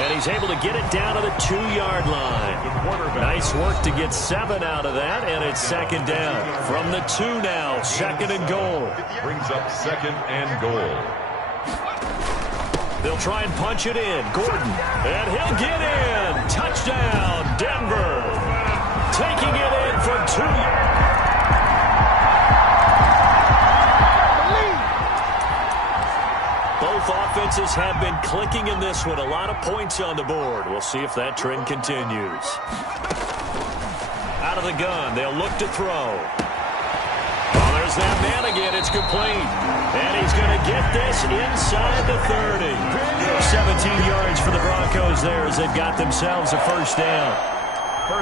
And he's able to get it down to the 2-yard line. Nice work to get 7 out of that, and it's second down. From the 2 now, second and goal. Brings up second and goal. They'll try and punch it in. Gordon, and he'll get in. Touchdown, Denver. Taking it in for 2. Both offenses have been clicking in this one. A lot of points on the board. We'll see if that trend continues. Out of the gun, they'll look to throw. Oh, there's that man again. It's complete. And he's going to get this inside the 30. 17 yards for the Broncos there as they've got themselves a first down.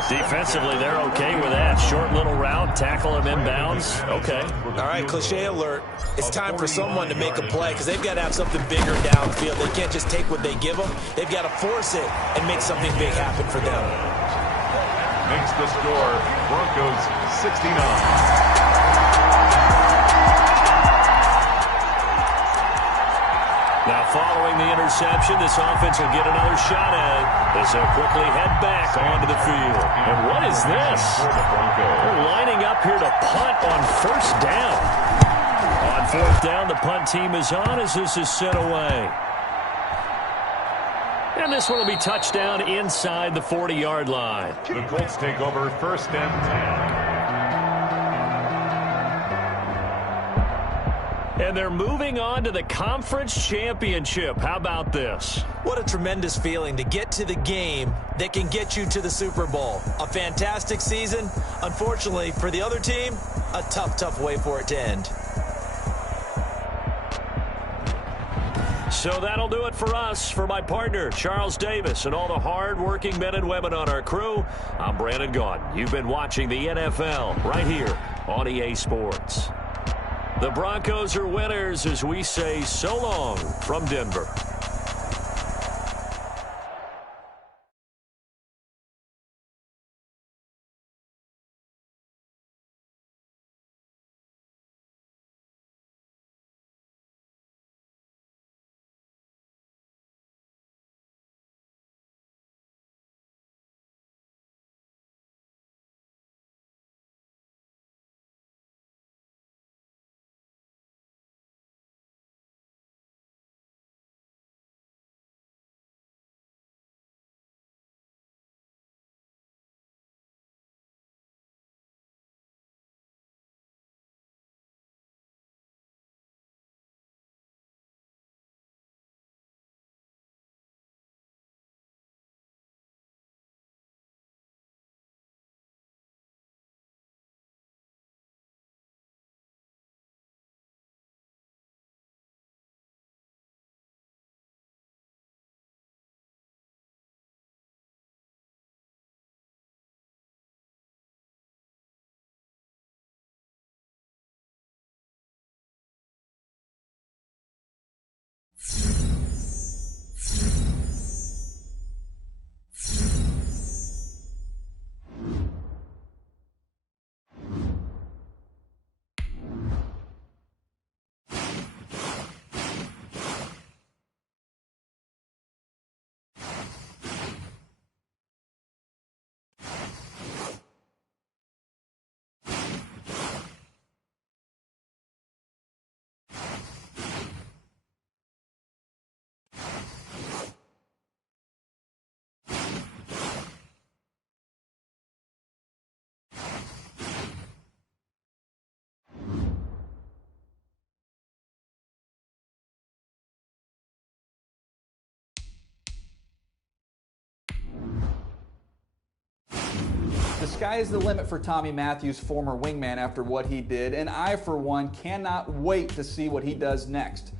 Defensively, they're okay with that. Short little route, tackle him inbounds. Okay. All right, cliche alert. It's time for someone to make a play because they've got to have something bigger downfield. They can't just take what they give them. They've got to force it and make something big happen for them. Makes the score Broncos 69. Now, following the interception, this offense will get another shot at it as they'll quickly head back onto the field. And what is this? They're lining up here to punt on first down. On fourth down, the punt team is on as this is sent away. And this one will be touchdown inside the 40-yard line. The Colts take over first and 10. And they're moving on to the conference championship. How about this? What a tremendous feeling to get to the game that can get you to the Super Bowl. A fantastic season. Unfortunately, for the other team, a tough way for it to end. So that'll do it for us. For my partner, Charles Davis, and all the hard-working men and women on our crew, I'm Brandon Gaudin. You've been watching the NFL right here on EA Sports. The Broncos are winners as we say so long from Denver. The sky is the limit for Tommy Matthews, former wingman, after what he did, and I, for one, cannot wait to see what he does next.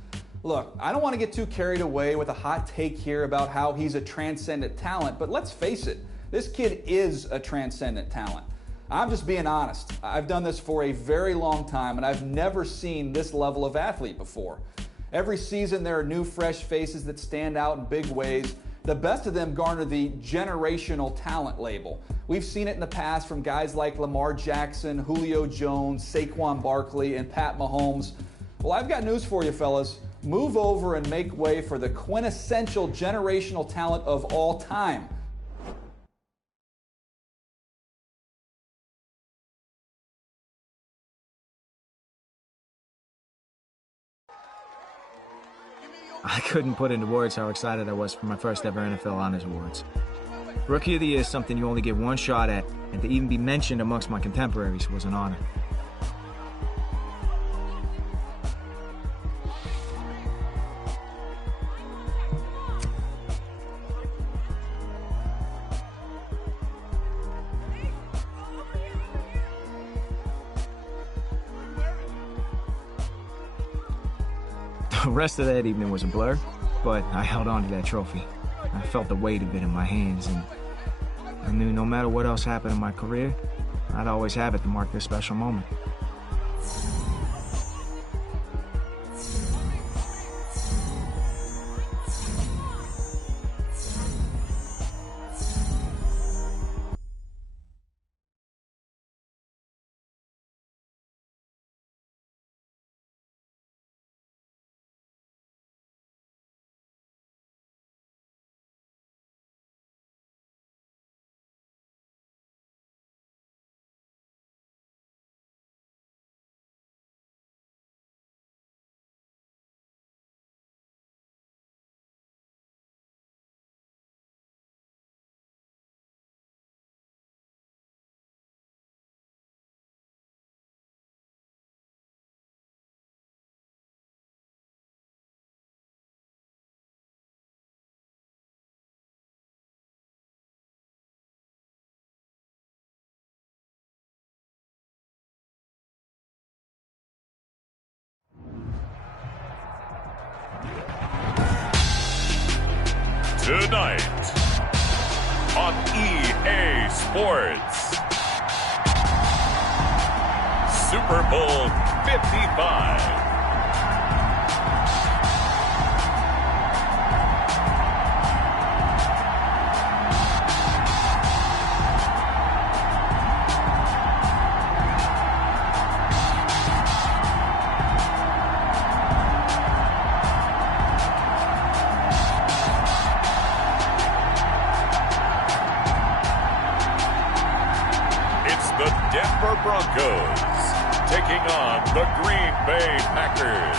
Look, I don't want to get too carried away with a hot take here about how he's a transcendent talent, but let's face it, This kid is a transcendent talent. I'm just being honest. I've done this for a very long time, and I've never seen this level of athlete before. Every season, there are new, fresh faces that stand out in big ways. The best of them garner the generational talent label. We've seen it in the past from guys like Lamar Jackson, Julio Jones, Saquon Barkley, and Pat Mahomes. Well, I've got news for you, fellas. Move over and make way for the quintessential generational talent of all time. I couldn't put into words how excited I was for my first ever NFL Honors Awards. Rookie of the Year is something you only get one shot at, and to even be mentioned amongst my contemporaries was an honor. The rest of that evening was a blur, but I held on to that trophy. I felt the weight of it in my hands, and I knew no matter what else happened in my career, I'd always have it to mark this special moment. Tonight on EA Sports, Super Bowl 55. Broncos taking on the Green Bay Packers.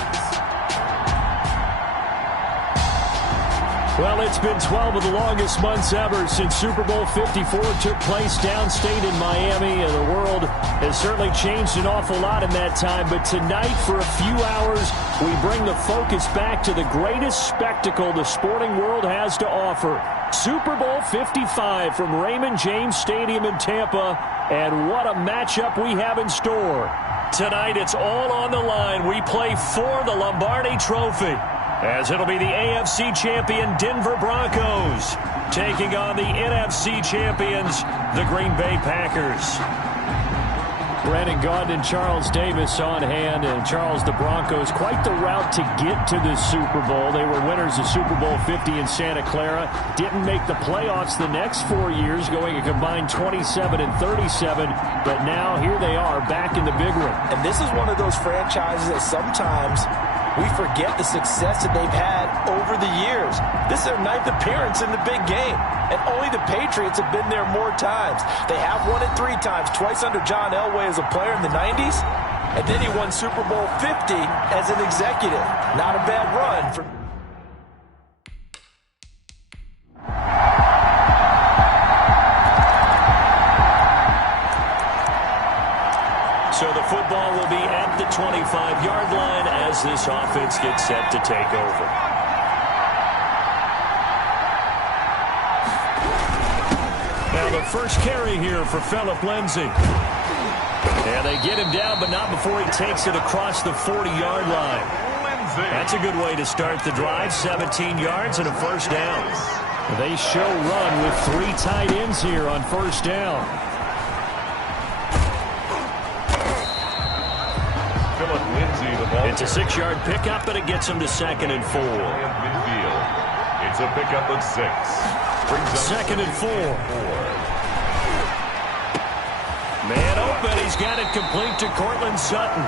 Well, it's been 12 of the longest months ever since Super Bowl 54 took place downstate in Miami, and the world has certainly changed an awful lot in that time. But tonight, for a few hours, we bring the focus back to the greatest spectacle the sporting world has to offer. Super Bowl 55 from Raymond James Stadium in Tampa, and what a matchup we have in store. Tonight, it's all on the line. We play for the Lombardi Trophy, as it'll be the AFC champion Denver Broncos taking on the NFC champions, the Green Bay Packers. Brandon Gaudin and Charles Davis on hand, and Charles, the Broncos, quite the route to get to the Super Bowl. They were winners of Super Bowl 50 in Santa Clara, didn't make the playoffs the next 4 years, going a combined 27 and 37, but now here they are back in the big room. And this is one of those franchises that sometimes we forget the success that they've had over the years. This is their 9th appearance in the big game, and only the Patriots have been there more times. They have won it 3 times, twice under John Elway as a player in the 90s, and then he won Super Bowl 50 as an executive. Not a bad run for... So the football will be at the 25-yard line as this offense gets set to take over. Now the first carry here for Phillip Lindsay. And they get him down, but not before he takes it across the 40-yard line. That's a good way to start the drive. 17 yards and a first down. They show run with 3 tight ends here on first down. It's a 6-yard pickup, and it gets him to 2nd and 4. It's a pickup of 6. 2nd and 4. Man open. He's got it complete to Cortland Sutton.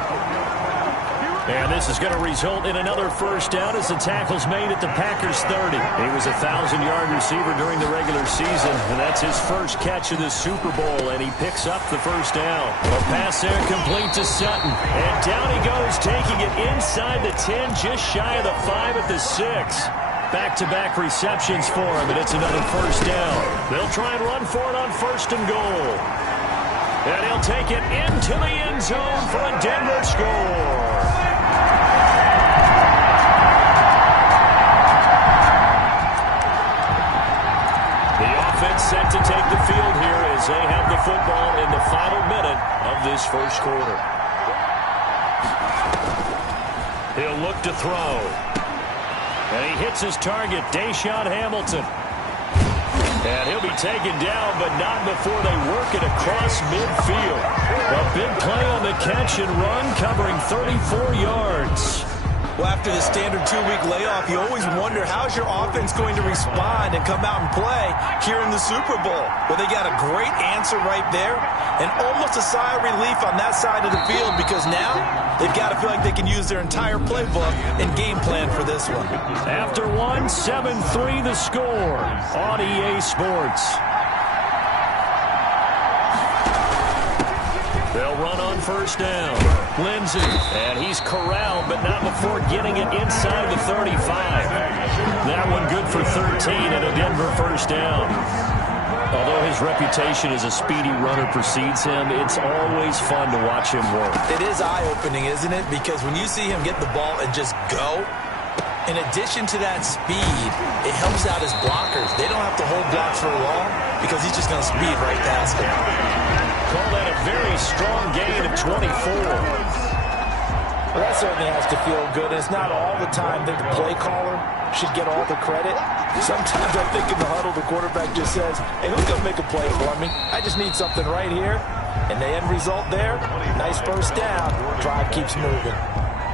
And this is going to result in another first down as the tackle's made at the Packers' 30. He was a 1,000-yard receiver during the regular season, and that's his first catch of the Super Bowl, and he picks up the first down. A pass there complete to Sutton. And down he goes, taking it inside the 10, just shy of the 5 at the 6. Back-to-back receptions for him, and it's another first down. They'll try and run for it on 1st and goal. And he'll take it into the end zone for a Denver score. The offense set to take the field here as they have the football in the final minute of this first quarter. He'll look to throw. And he hits his target, Deshaun Hamilton. And he'll be taken down, but not before they work it across midfield. A big play on the catch and run, covering 34 yards. Well, after the standard 2-week layoff, you always wonder how's your offense going to respond and come out and play here in the Super Bowl. Well, they got a great answer right there and almost a sigh of relief on that side of the field because now they've got to feel like they can use their entire playbook and game plan for this one. After 1, 7-3 the score on EA Sports. They'll run on first down. Lindsey, and he's corralled, but not before getting it inside the 35. That one good for 13 and a Denver first down. Although his reputation as a speedy runner precedes him, it's always fun to watch him work. It is eye-opening, isn't it? Because when you see him get the ball and just go, in addition to that speed, it helps out his blockers. They don't have to hold blocks for long because he's just going to speed right past them. Call that a very strong gain of 24. Well, that certainly has to feel good. And it's not all the time that the play caller should get all the credit. Sometimes I think in the huddle, the quarterback just says, hey, who's going to make a play for me? I just need something right here. And the end result there, nice first down. Drive keeps moving.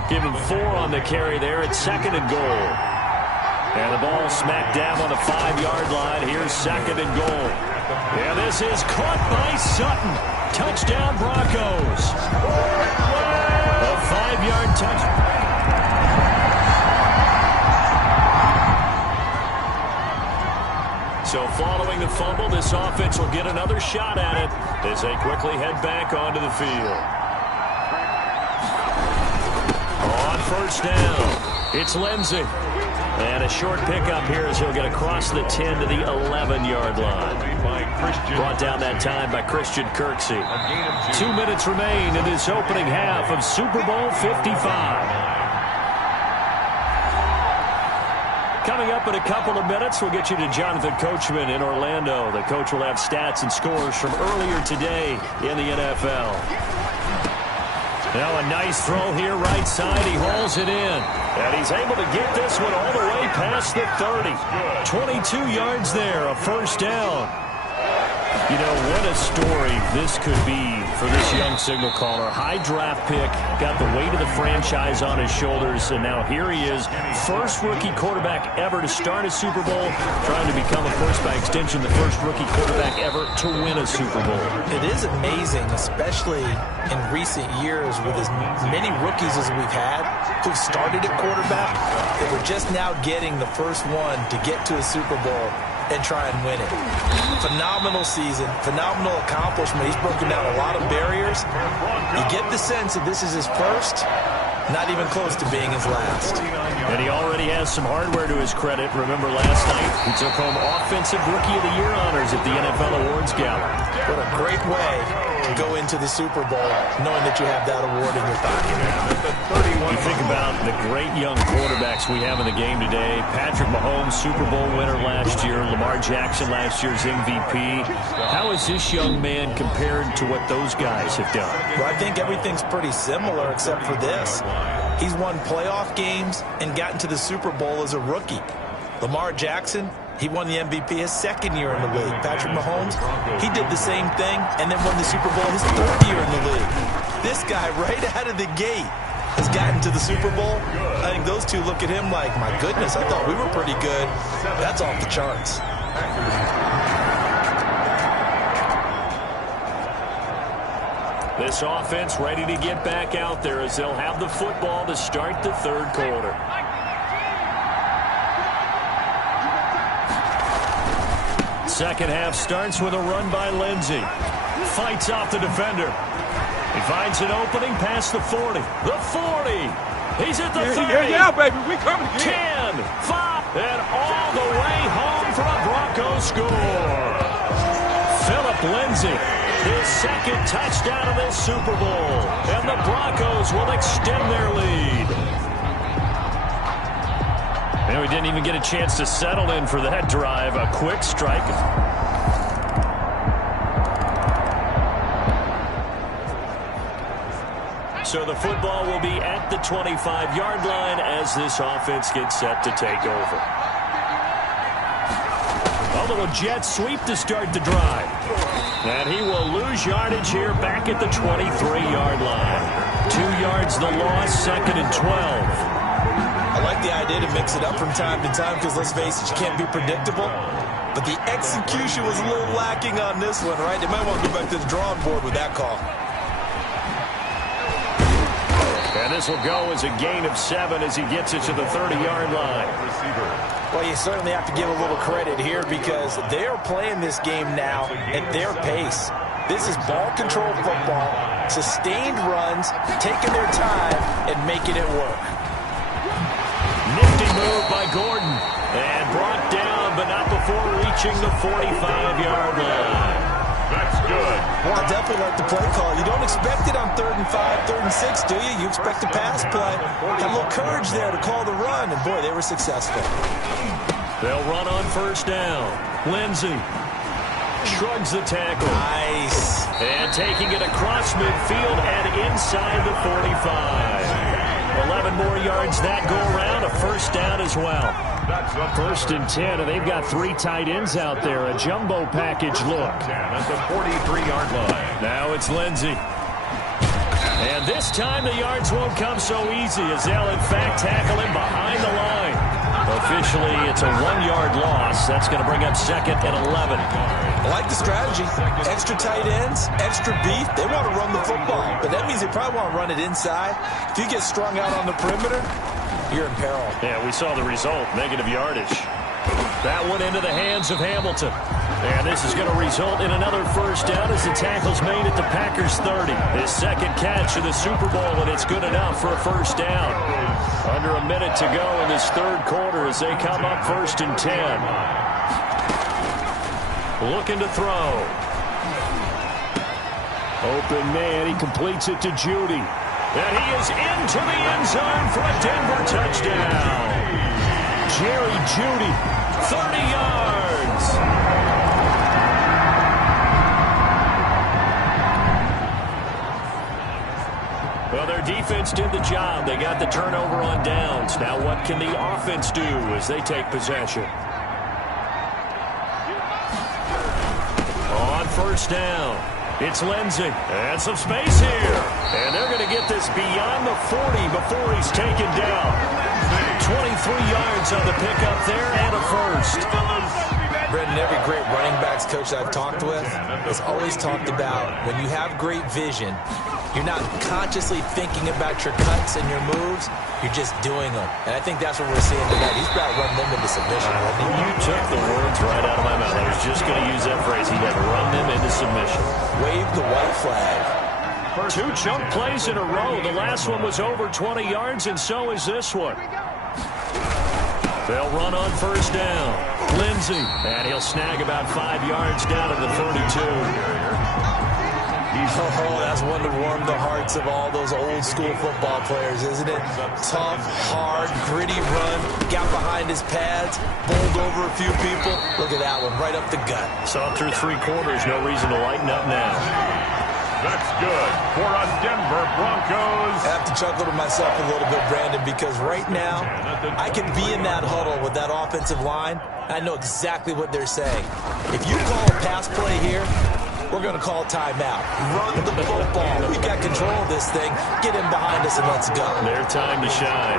Give him 4 on the carry there at 2nd and goal. And the ball smacked down on the 5-yard line. Here's 2nd and goal. And this is caught by Sutton. Touchdown, Broncos. A 5-yard touchdown. So following the fumble, this offense will get another shot at it as they quickly head back onto the field. On first down, it's Lindsey. And a short pickup here as he'll get across the 10 to the 11-yard line. Brought down that time by Christian Kirksey. 2 minutes remain in this opening half of Super Bowl 55. Coming up in a couple of minutes, we'll get you to Jonathan Coachman in Orlando. The coach will have stats and scores from earlier today in the NFL. Now a nice throw here right side. He hauls it in. And he's able to get this one all the way past the 30. 22 yards there, a first down. You know, what a story this could be for this young signal caller. High draft pick, got the weight of the franchise on his shoulders, and now here he is, first rookie quarterback ever to start a Super Bowl, trying to become, of course, by extension, the first rookie quarterback ever to win a Super Bowl. It is amazing, especially in recent years with as many rookies as we've had who started at quarterback, that we're just now getting the first one to get to a Super Bowl and try and win it. Phenomenal season, phenomenal accomplishment. He's broken down a lot of barriers. You get the sense that this is his first, not even close to being his last. And he already has some hardware to his credit. Remember last night, he took home Offensive Rookie of the Year honors at the NFL Awards Gala. What a great way to go into the Super Bowl knowing that you have that award in your pocket. You think about the great young quarterbacks we have in the game today. Patrick Mahomes, Super Bowl winner last year. Lamar Jackson, last year's MVP. How is this young man compared to what those guys have done? Well, I think everything's pretty similar except for this. He's won playoff games and gotten to the Super Bowl as a rookie. Lamar Jackson He won the MVP his second year in the league. Patrick Mahomes, he did the same thing and then won the Super Bowl his third year in the league. This guy, right out of the gate, has gotten to the Super Bowl. I think those two look at him like, my goodness, I thought we were pretty good. That's off the charts. This offense ready to get back out there as they'll have the football to start the third quarter. Second half starts with a run by Lindsey. Fights off the defender. He finds an opening past the 40. The 40. He's at the 30. Yeah, baby. We coming again. 10, 5, and all the way home for a Broncos score. Philip Lindsey, his second touchdown of this Super Bowl. And the Broncos will extend their lead. And we didn't even get a chance to settle in for that drive. A quick strike. So the football will be at the 25-yard line as this offense gets set to take over. A little jet sweep to start the drive. And he will lose yardage here back at the 23-yard line. 2 yards the loss, second and 12. I like the idea to mix it up from time to time because, let's face it, you can't be predictable. But the execution was a little lacking on this one, right? They might want to go back to the drawing board with that call. And this will go as a gain of 7 as he gets it to the 30-yard line. Well, you certainly have to give a little credit here because they're playing this game now at their pace. This is ball control football, sustained runs, taking their time and making it work. Nifty move by Gordon. And brought down, but not before reaching the 45-yard line. That's good. Well, I definitely like the play call. You don't expect it on 3rd and 5, 3rd and 6, do you? You expect a pass play. Had a little courage there to call the run, and boy, they were successful. They'll run on first down. Lindsey shrugs the tackle. Nice. And taking it across midfield and inside the 45. 11 more yards that go around, a first down as well. First and 10, and they've got 3 tight ends out there. A jumbo package look. At the 43-yard line. Now it's Lindsey. And this time the yards won't come so easy as they'll in fact tackle him behind the line. Officially, it's a 1-yard loss. That's going to bring up second and 11. I like the strategy. Extra tight ends, extra beef. They want to run the football, but that means they probably want to run it inside. If you get strung out on the perimeter, you're in peril. Yeah, we saw the result, negative yardage. That one into the hands of Hamilton. And this is going to result in another first down as the tackle's made at the Packers 30. His second catch of the Super Bowl, and it's good enough for a first down. Under a minute to go in this third quarter as they come up first and 10. Looking to throw. Open man, he completes it to Judy. And he is into the end zone for a Denver touchdown. Jerry Judy, 30 yards. Well, their defense did the job. They got the turnover on downs. Now what can the offense do as they take possession? On first down, it's Lindsey. And some space here. And they're going to get this beyond the 40 before he's taken down. 23 yards on the pickup there and a first. Brendan, every great running backs coach I've talked with has always talked about when you have great vision, you're not consciously thinking about your cuts and your moves. You're just doing them. And I think that's what we're seeing tonight. He's about to run them into submission. You took the words right out of my mouth. I was just going to use that phrase. He had run them into submission. Wave the white flag. 2 chunk plays in a row. The last one was over 20 yards, and so is this one. They'll run on first down. Lindsey, and he'll snag about 5 yards down to the 32. Oh, that's one to warm the hearts of all those old school football players, isn't it? Tough, hard, gritty run. Got behind his pads, bowled over a few people. Look at that one, right up the gut. Saw through 3 quarters, no reason to lighten up now. That's good for a Denver Broncos. I have to chuckle to myself a little bit, Brandon, because right now I can be in that huddle with that offensive line. I know exactly what they're saying. If you call a pass play here, we're going to call timeout. Run the football. We've got control of this thing. Get him behind us and let's go. Their time to shine.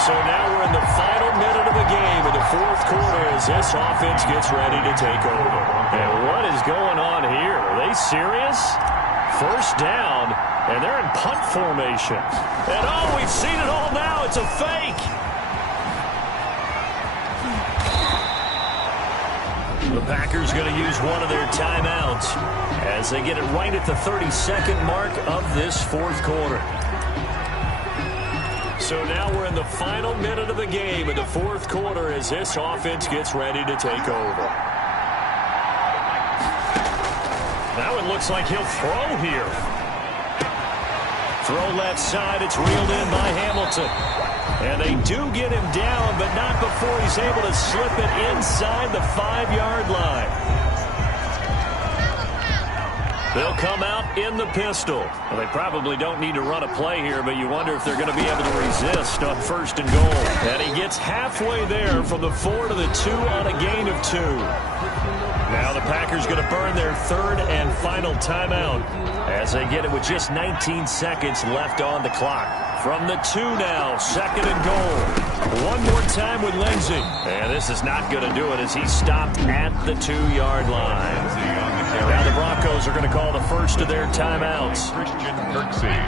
So now we're in the final minute of the game in the fourth quarter as this offense gets ready to take over. And what is going on here? Are they serious? First down, and they're in punt formation. And oh, we've seen it all now. It's a fake. The Packers going to use one of their timeouts as they get it right at the 32nd mark of this fourth quarter. So now we're in the final minute of the game in the fourth quarter as this offense gets ready to take over. Now it looks like he'll throw here. Throw left side. It's reeled in by Hamilton. And they do get him down, but not before he's able to slip it inside the 5-yard line. They'll come out in the pistol. Well, they probably don't need to run a play here, but you wonder if they're going to be able to resist on first and goal. And he gets halfway there from the 4 to the 2 on a gain of 2. Now the Packers going to burn their third and final timeout as they get it with just 19 seconds left on the clock. From the 2 now, second and goal. One more time with Lindsey. And this is not going to do it as he's stopped at the 2-yard line. Now the Broncos are going to call the first of their timeouts.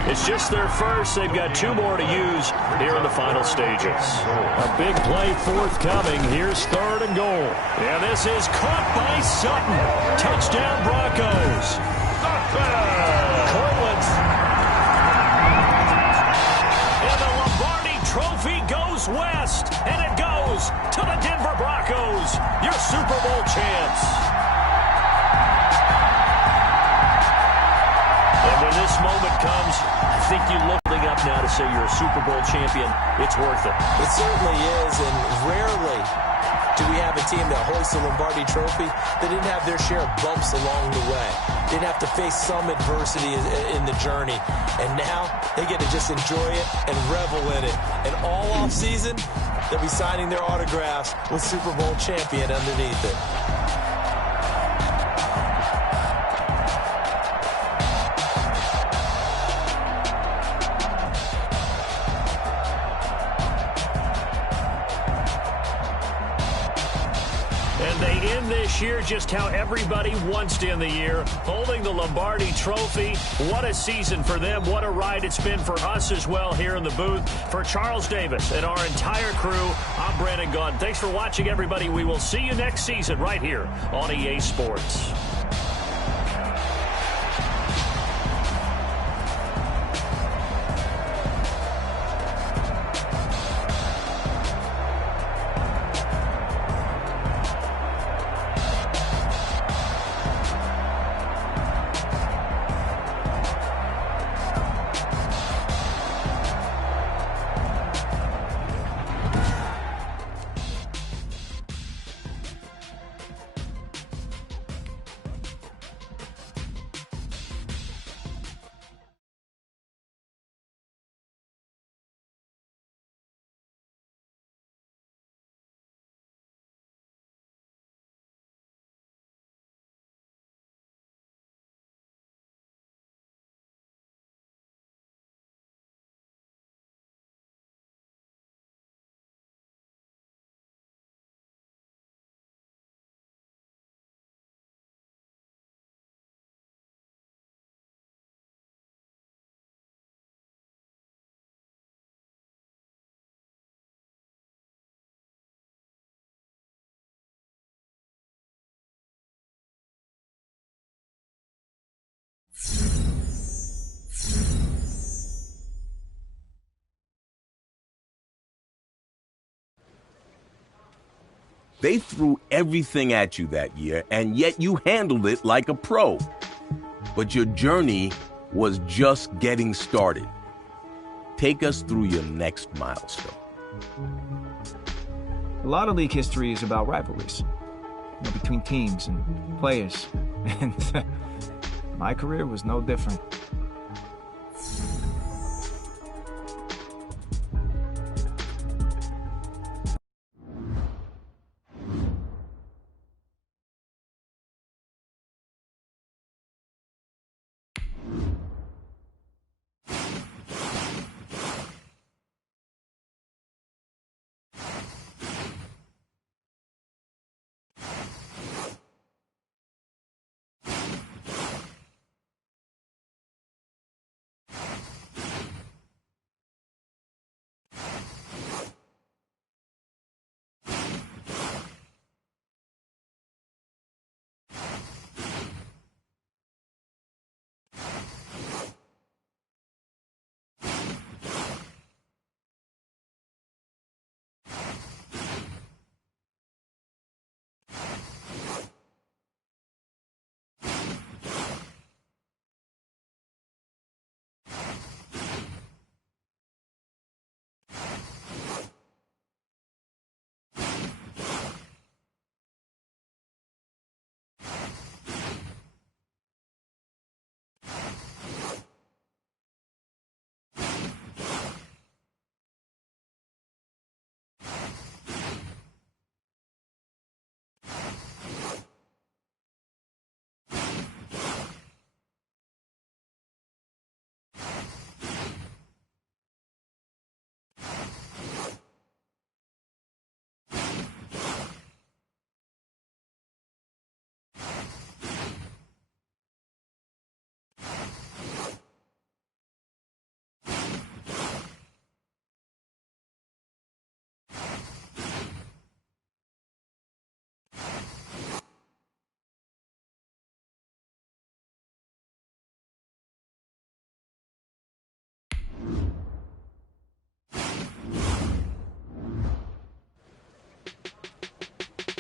It's just their first. They've got 2 more to use here in the final stages. A big play forthcoming. Here's third and goal. And this is caught by Sutton. Touchdown Broncos. Cortland. And the Lombardi Trophy goes west. And it goes to the Denver Broncos, your Super Bowl champs. And when this moment comes, I think you looking up now to say you're a Super Bowl champion. It's worth it. It certainly is, and rarely do we have a team that hoists a Lombardi Trophy that didn't have their share of bumps along the way. Didn't have to face some adversity in the journey. And now they get to just enjoy it and revel in it. And all off season, they'll be signing their autographs with Super Bowl champion underneath it. Year just how everybody wants to end the year, holding the Lombardi Trophy. What a season for them. What a ride it's been for us as well here in the booth. For Charles Davis and our entire crew, I'm Brandon Gaudin. Thanks for watching, everybody. We will see you next season right here on EA Sports. They threw everything at you that year, and yet you handled it like a pro. But your journey was just getting started. Take us through your next milestone. A lot of league history is about rivalries, between teams and players, and my career was no different.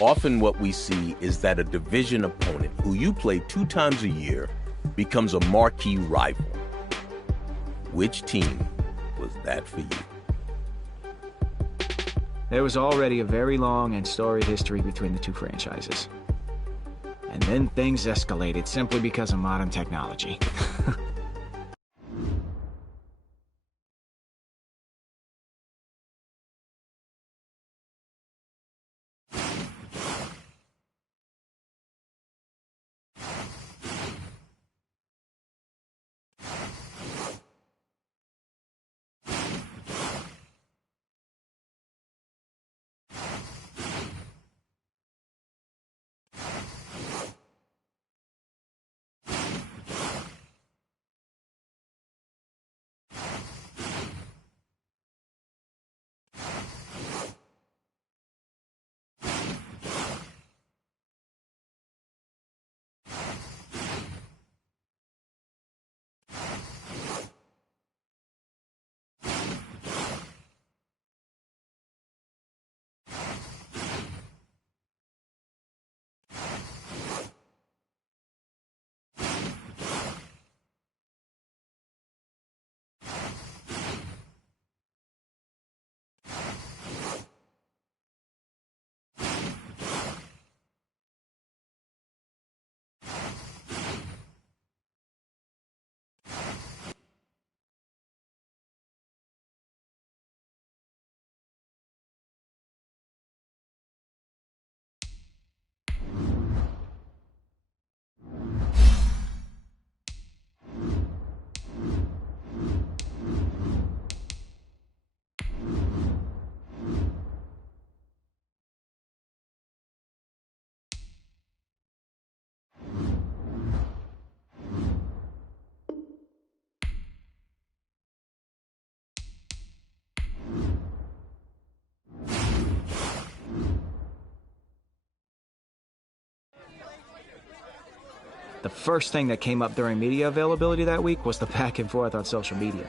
Often what we see is that a division opponent who you play 2 times a year becomes a marquee rival. Which team was that for you? There was already a very long and storied history between the two franchises. And then things escalated simply because of modern technology. The first thing that came up during media availability that week was the back and forth on social media.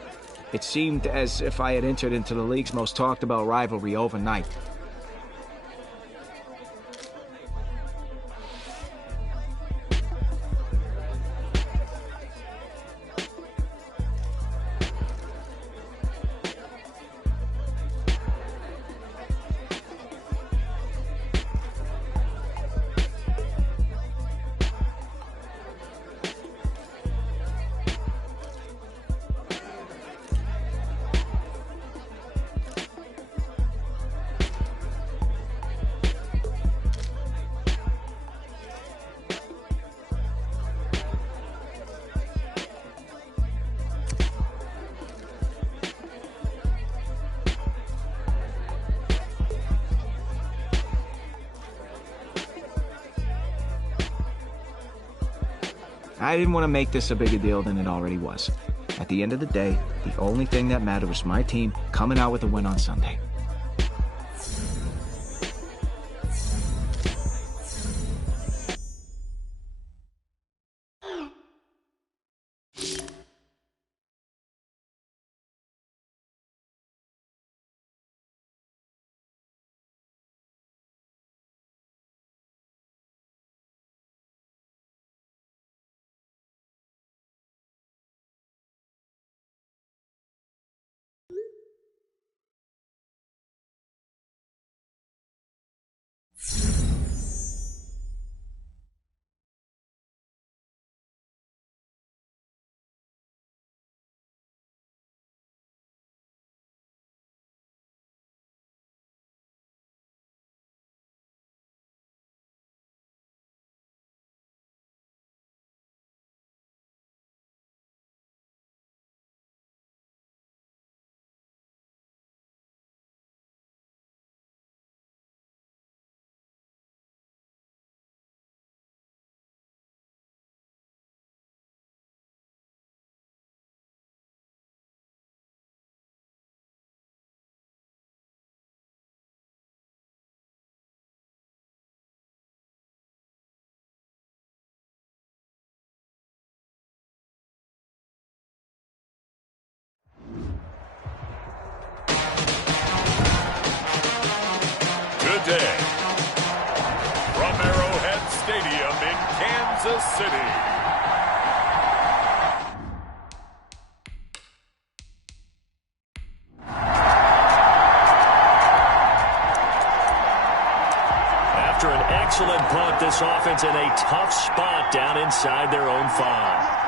It seemed as if I had entered into the league's most talked about rivalry overnight. I didn't want to make this a bigger deal than it already was. At the end of the day, the only thing that mattered was my team coming out with a win on Sunday. Today, from Arrowhead Stadium in Kansas City. After an excellent punt, this offense in a tough spot down inside their own 5.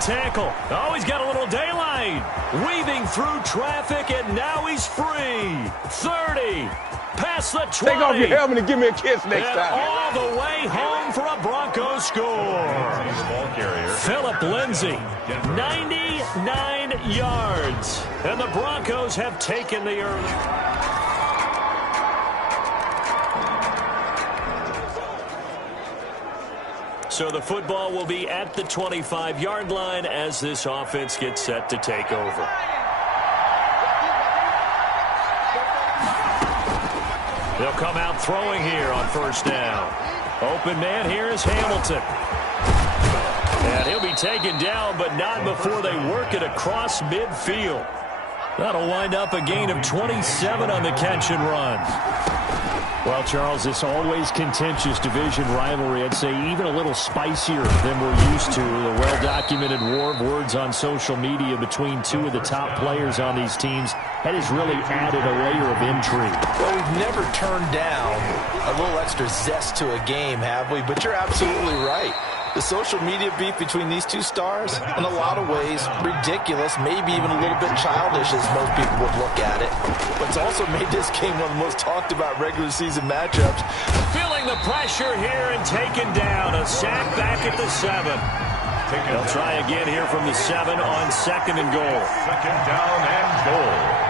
Tackle. Oh, he's got a little daylight. Weaving through traffic, and now he's free. 30. Past the 20. Take off your helmet and give me a kiss next and time. all the way home for a Broncos score. Phillip Lindsay, 99 yards. And the Broncos have taken the early. So the football will be at the 25-yard line as this offense gets set to take over. They'll come out throwing here on first down. Open man here is Hamilton. And he'll be taken down, but not before they work it across midfield. That'll wind up a gain of 27 on the catch and run. Well, Charles, it's always contentious division rivalry. I'd say even a little spicier than we're used to. The well-documented war of words on social media between two of the top players on these teams. That has really added a layer of intrigue. Well, we've never turned down a little extra zest to a game, have we? But you're absolutely right. The social media beef between these two stars, in a lot of ways, ridiculous, maybe even a little bit childish as most people would look at it. But it's also made this game one of the most talked about regular season matchups. Feeling the pressure here and taken down. A sack back at the 7. They'll try again here from the 7 on 2nd and goal. 2nd down and goal.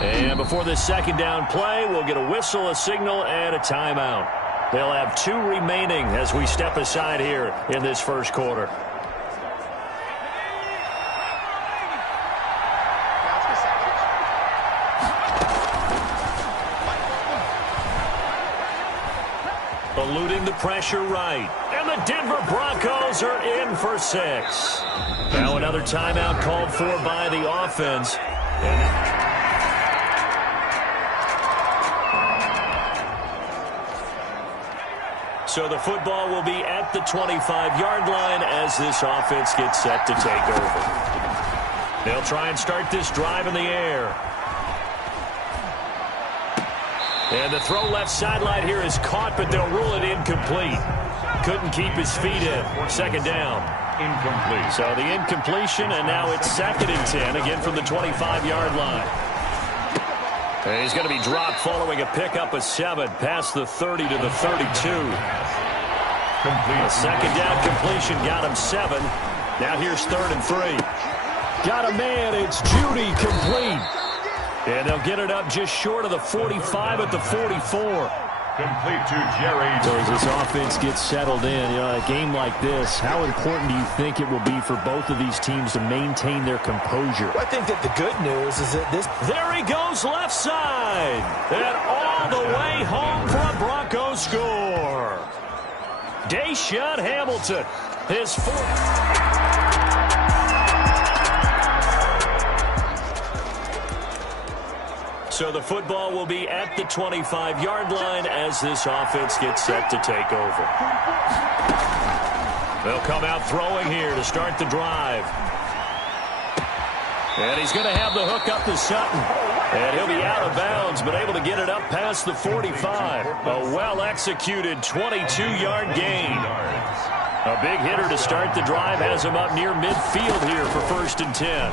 And before this 2nd down play, we'll get a whistle, a signal, and a timeout. They'll have 2 remaining as we step aside here in this first quarter. Eluding the pressure right. And the Denver Broncos are in for 6. Now another timeout called for by the offense. So the football will be at the 25-yard line as this offense gets set to take over. They'll try and start this drive in the air. And the throw left sideline here is caught, but they'll rule it incomplete. Couldn't keep his feet in. 2nd down. Incomplete. So the incompletion, and now it's 2nd and 10, again from the 25-yard line. And he's going to be dropped following a pickup of 7 past the 30 to the 32. Complete. A 2nd down completion got him 7. Now here's 3rd and 3. Got a man. It's Judy, complete. And they'll get it up just short of the 45 at the 44. Complete to Jerry. So as this offense gets settled in, a game like this, how important do you think it will be for both of these teams to maintain their composure? I think that the good news is that this... There he goes, left side. And all the way home for a Broncos score. Deshaun Hamilton, his fourth. So the football will be at the 25-yard line as this offense gets set to take over. They'll come out throwing here to start the drive. And he's going to have the hook up to Sutton. And he'll be out of bounds, but able to get it up past the 45. A well-executed 22-yard gain. A big hitter to start the drive has him up near midfield here for 1st and 10.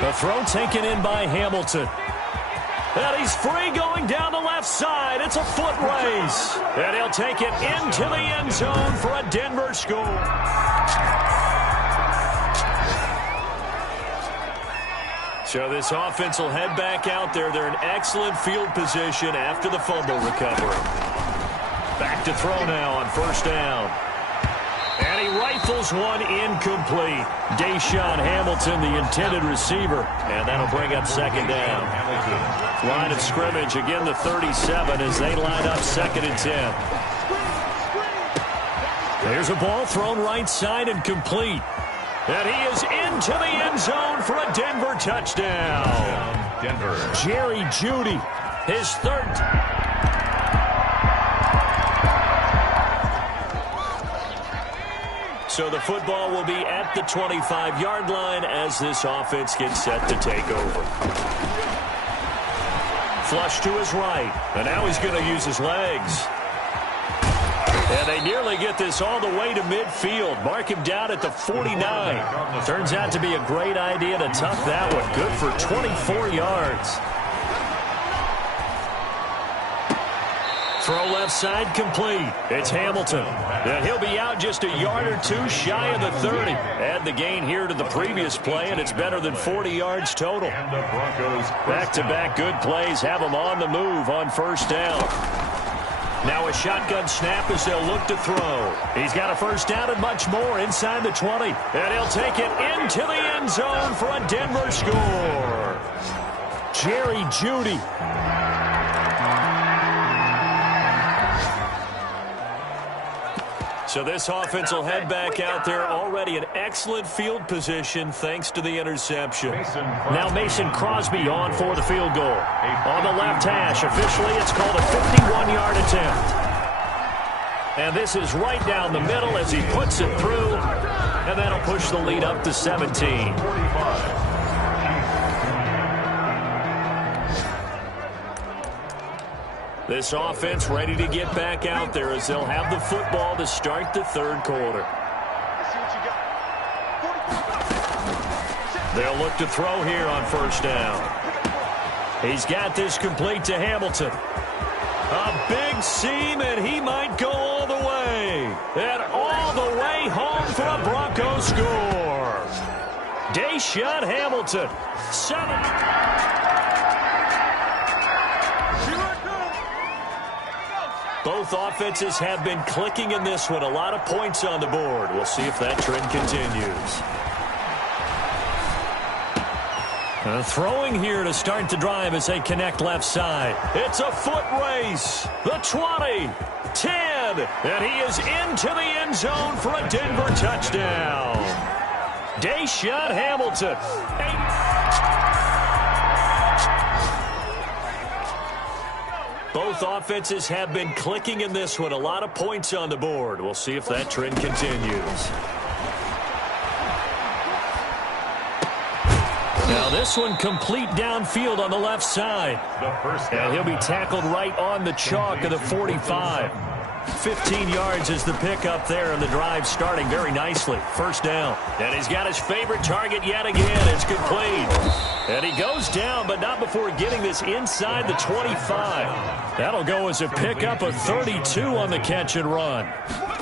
The throw taken in by Hamilton. And he's free going down the left side. It's a foot race. And he'll take it into the end zone for a Denver score. So this offense will head back out there. They're in excellent field position after the fumble recovery. Back to throw now on 1st down. And he rifles one incomplete. Deshaun Hamilton, the intended receiver. And that'll bring up 2nd down. Line of scrimmage, again the 37 as they line up 2nd and 10. There's a ball thrown right side and complete. And he is into the end zone for a Denver touchdown. Denver. Jerry Jeudy, his 3rd. So the football will be at the 25-yard line as this offense gets set to take over. Flush to his right, and now he's going to use his legs. And they nearly get this all the way to midfield. Mark him down at the 49. Turns out to be a great idea to tuck that one. Good for 24 yards. Throw left side complete. It's Hamilton. And he'll be out just a yard or two shy of the 30. Add the gain here to the previous play, and it's better than 40 yards total. Back-to-back good plays have him on the move on 1st down. Now a shotgun snap as they'll look to throw. He's got a 1st down and much more inside the 20. And he'll take it into the end zone for a Denver score. Jerry Jeudy. So this offense will head back out there, already in excellent field position thanks to the interception. Now Mason Crosby on for the field goal. On the left hash, officially it's called a 51-yard attempt. And this is right down the middle as he puts it through, and that'll push the lead up to 17. This offense ready to get back out there as they'll have the football to start the 3rd quarter. They'll look to throw here on 1st down. He's got this complete to Hamilton. A big seam, and he might go all the way. And all the way home for a Broncos score. Deshaun Hamilton, 7. Both offenses have been clicking in this one. A lot of points on the board. We'll see if that trend continues. Throwing here to start the drive as they connect left side. It's a foot race. The 20, 10, and he is into the end zone for a Denver touchdown. Deshaun Hamilton. Both offenses have been clicking in this one. A lot of points on the board. We'll see if that trend continues. Now this one complete downfield on the left side. And he'll be tackled right on the chalk of the 45. 15 yards is the pickup there, and the drive starting very nicely. 1st down. And he's got his favorite target yet again. It's complete. And he goes down, but not before getting this inside the 25. That'll go as a pickup of 32 on the catch and run.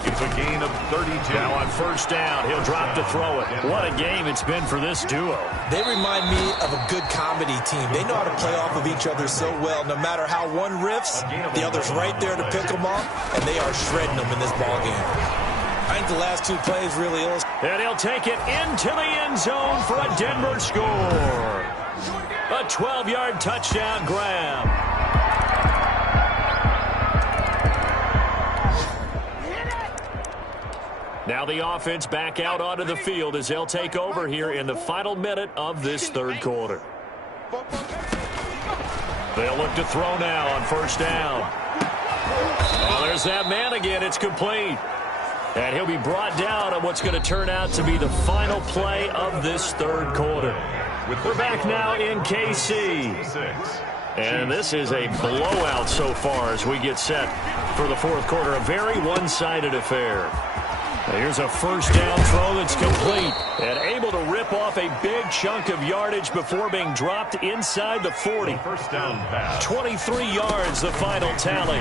It's a gain of 32. Now on first down, he'll drop to throw it. What a game it's been for this duo. They remind me of a good comedy team. They know how to play off of each other so well. No matter how one riffs, the other's right there to pick them off, and they are shredding them in this ball game. I think the last two plays really illustrate. And he'll take it into the end zone for a Denver score. A 12-yard touchdown grab. Now the offense back out onto the field as they'll take over here in the final minute of this third quarter. They'll look to throw now on first down. Oh, there's that man again. It's complete. And he'll be brought down on what's going to turn out to be the final play of this third quarter. We're back now in KC. And this is a blowout so far as we get set for the fourth quarter. A very one-sided affair. Here's a first down throw that's complete and able to rip off a big chunk of yardage before being dropped inside the 40. First down pass. 23 yards, the final tally.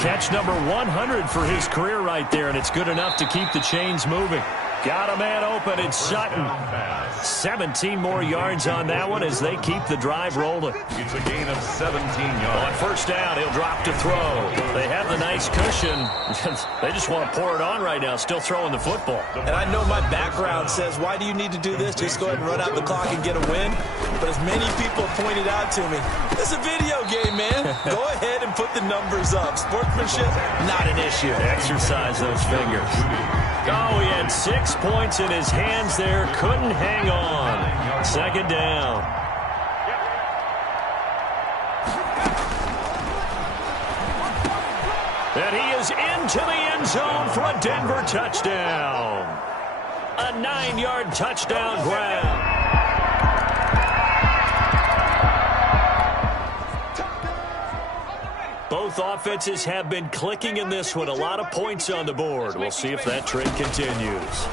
Catch number 100 for his career right there, and it's good enough to keep the chains moving. Got a man open, it's Sutton. 17 more yards on that one as they keep the drive rolling. It's a gain of 17 yards. On first down, he'll drop to throw. They have the nice cushion. They just want to pour it on right now, still throwing the football. And I know my background says, why do you need to do this? Just go ahead and run out the clock and get a win. But as many people pointed out to me, it's a video game, man. Go ahead and put the numbers up. Sportsmanship, not an issue. Exercise those fingers. Oh, he had 6 points in his hands there. Couldn't hang on. Second down. And he is into the end zone for a Denver touchdown. A 9-yard touchdown grab. Both offenses have been clicking in this one. A lot of points on the board. We'll see if that trend continues.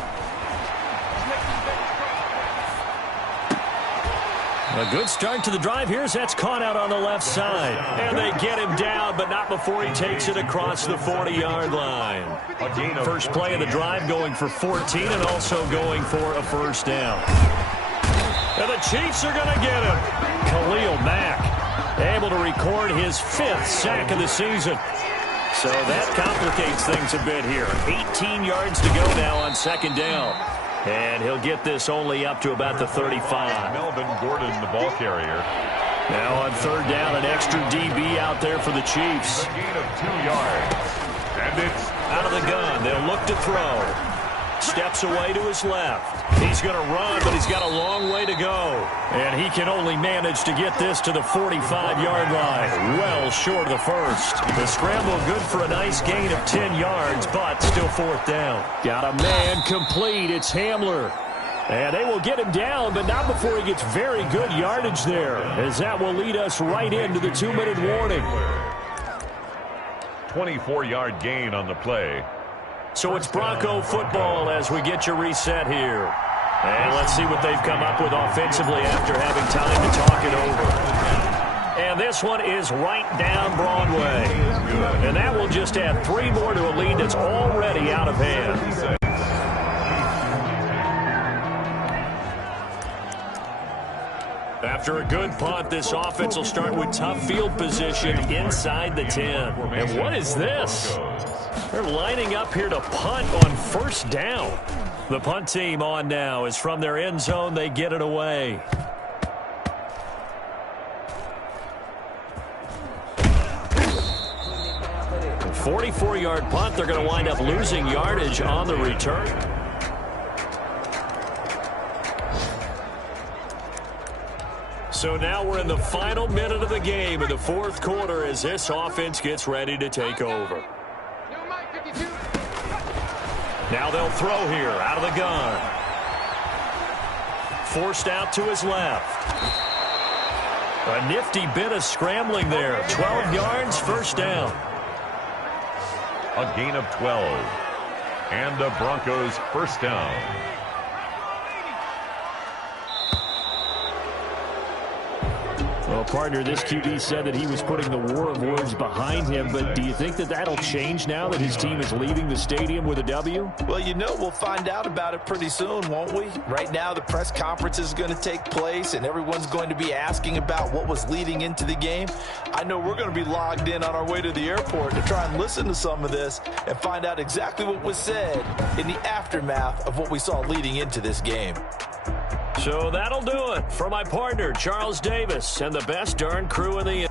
A good start to the drive here as that's caught out on the left side. And they get him down, but not before he takes it across the 40-yard line. First play of the drive going for 14 and also going for a first down. And the Chiefs are going to get him. Khalil Mack able to record his 5th sack of the season. So that complicates things a bit here. 18 yards to go now on second down. And he'll get this only up to about the 35. Melvin Gordon, the ball carrier. Now on third down, an extra DB out there for the Chiefs. A gain of 2 yards. And it's out of the gun. They'll look to throw. Steps away to his left. He's going to run, but he's got a long way to go. And he can only manage to get this to the 45-yard line. Well short of the first. The scramble good for a nice gain of 10 yards, but still fourth down. Got a man complete. It's Hamler. And they will get him down, but not before he gets very good yardage there, as that will lead us right into the 2-minute warning. 24-yard gain on the play. So it's Bronco football as we get you reset here. And let's see what they've come up with offensively after having time to talk it over. And this one is right down Broadway. And that will just add 3 more to a lead that's already out of hand. After a good punt, this offense will start with tough field position inside the 10. And what is this? They're lining up here to punt on first down. The punt team on now is from their end zone. They get it away. A 44-yard punt. They're going to wind up losing yardage on the return. So now we're in the final minute of the game in the fourth quarter as this offense gets ready to take over. Now they'll throw here out of the gun. Forced out to his left. A nifty bit of scrambling there. 12 yards, first down. A gain of 12. And the Broncos first down. Well, partner, this QB said that he was putting the war of words behind him, but do you think that that'll change now that his team is leaving the stadium with a W? Well, we'll find out about it pretty soon, won't we? Right now, the press conference is going to take place, and everyone's going to be asking about what was leading into the game. I know we're going to be logged in on our way to the airport to try and listen to some of this and find out exactly what was said in the aftermath of what we saw leading into this game. So that'll do it for my partner, Charles Davis, and the best darn crew in the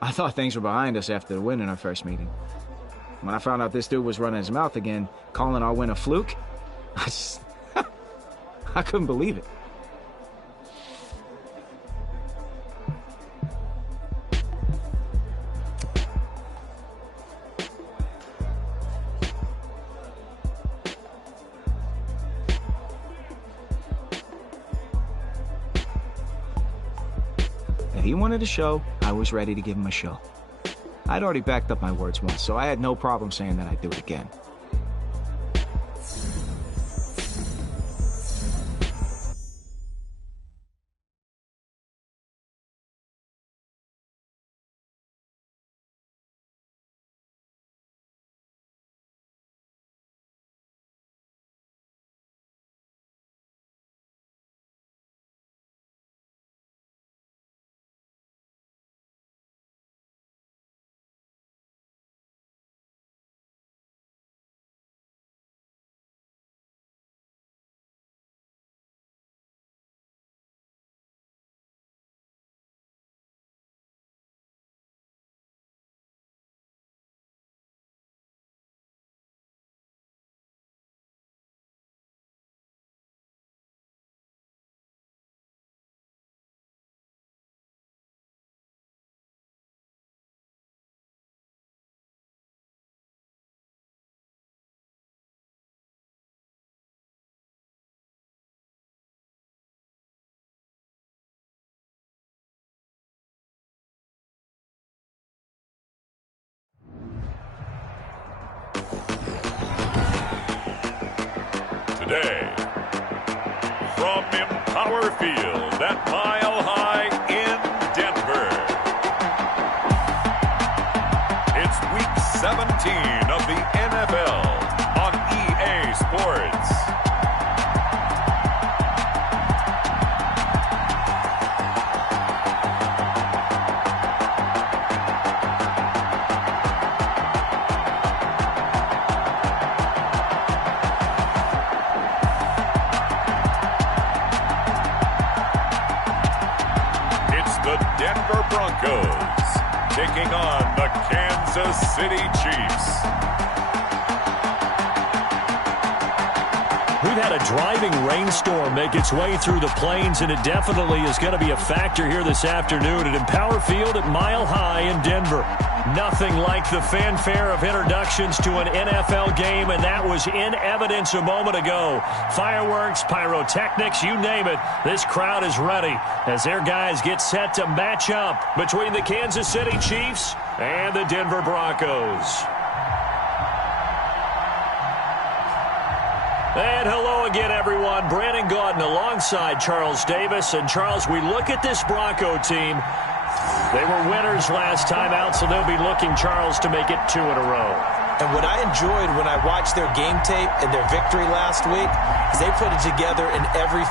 I thought things were behind us after the win in our first meeting. When I found out this dude was running his mouth again, calling our win a fluke, I couldn't believe it. If he wanted a show, I was ready to give him a show. I'd already backed up my words once, so I had no problem saying that I'd do it again. today. From Empower Field at Mile High in Denver. It's Week 17 of the NFL on EA Sports. The Denver Broncos taking on the Kansas City Chiefs. We've had a driving rainstorm make its way through the plains, and it definitely is going to be a factor here this afternoon at Empower Field at Mile High in Denver. Nothing like the fanfare of introductions to an NFL game, and that was in evidence a moment ago. Fireworks, pyrotechnics, you name it. This crowd is ready as their guys get set to match up between the Kansas City Chiefs and the Denver Broncos. And hello again, everyone. Brandon Gaudin alongside Charles Davis. And, Charles, we look at this Bronco team. They were winners last time out, so they'll be looking, Charles, to make it 2 in a row. And what I enjoyed when I watched their game tape and their victory last week is they put it together in every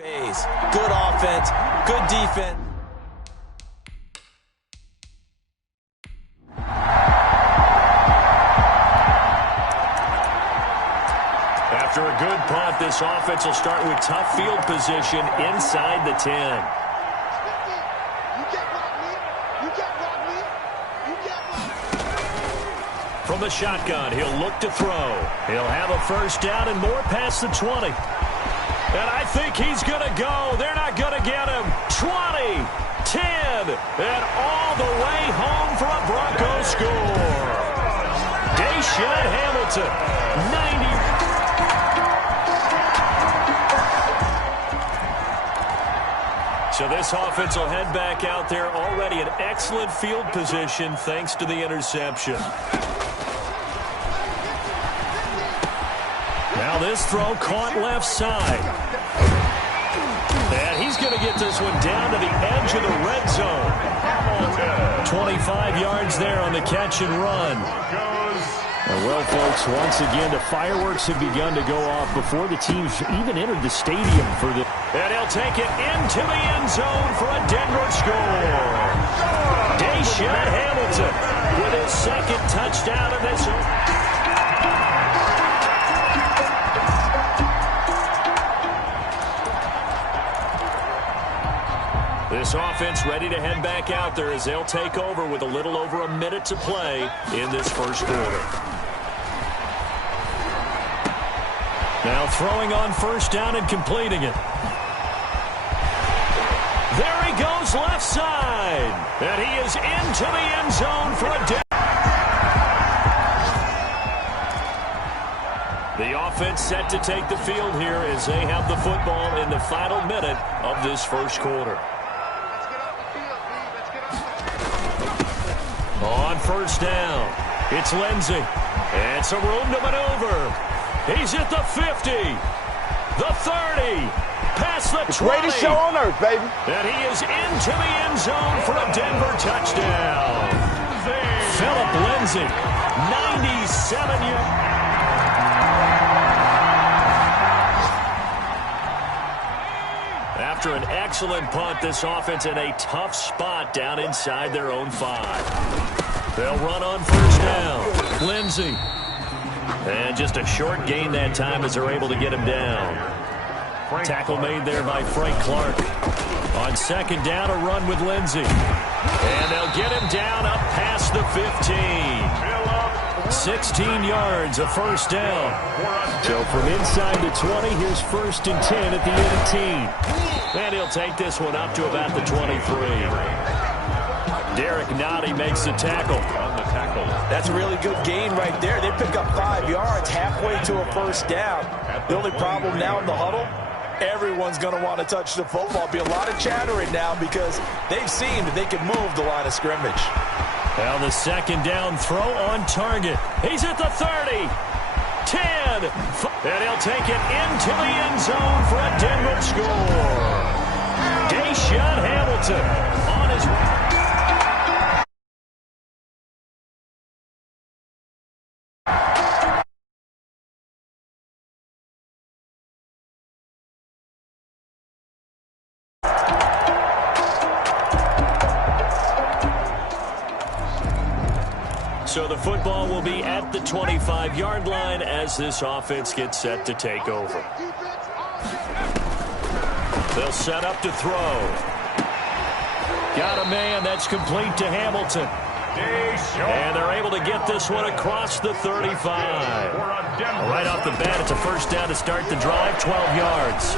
Phase. Good offense, good defense. After a good punt, this offense will start with tough field position inside the 10. From the shotgun, he'll look to throw. He'll have a first down and more past the 20. And I think he's going to go. They're not going to get him. 20, 10, and all the way home for a Broncos score. Deshaun Hamilton, 90. So this offense will head back out there, already in excellent field position thanks to the interception. Now this throw caught left side. And he's going to get this one down to the edge of the red zone. 25 yards there on the catch and run. Well, folks, once again, the fireworks have begun to go off before the teams even entered the stadium for the... And he'll take it into the end zone for a Denver score. Deshaun Hamilton with his second touchdown of this one. This offense ready to head back out there as they'll take over with a little over a minute to play in this first quarter. Now throwing on first down and completing it. There he goes left side. And he is into the end zone for a down. The offense set to take the field here as they have the football in the final minute of this first quarter. On first down, it's Lindsey. And some room to maneuver. He's at the 50, the 30, past the 20. Greatest show on earth, baby. And he is into the end zone for a Denver touchdown. Philip Lindsey, 97 yards. After an excellent punt, this offense in a tough spot down inside their own 5. They'll run on first down. Lindsey. And just a short gain that time as they're able to get him down. Tackle made there by Frank Clark. On second down, a run with Lindsey. And they'll get him down up past the 15. 16 yards, a first down. So from inside the 20, here's first and 10 at the 18. And he'll take this one up to about the 23. Derek Nottie makes the tackle. On the tackle. That's a really good gain right there. They pick up 5 yards halfway to a first down. The only problem now in the huddle, everyone's going to want to touch the football. Be a lot of chattering now because they've seen that they can move the line of scrimmage. Now the second down throw on target. He's at the 30, 10, and he'll take it into the end zone for a Denver score. Deshaun Hamilton on his way. So the football will be at the 25-yard line as this offense gets set to take over. They'll set up to throw. Got a man that's complete to Hamilton. And they're able to get this one across the 35. Right off the bat, it's a first down to start the drive, 12 yards.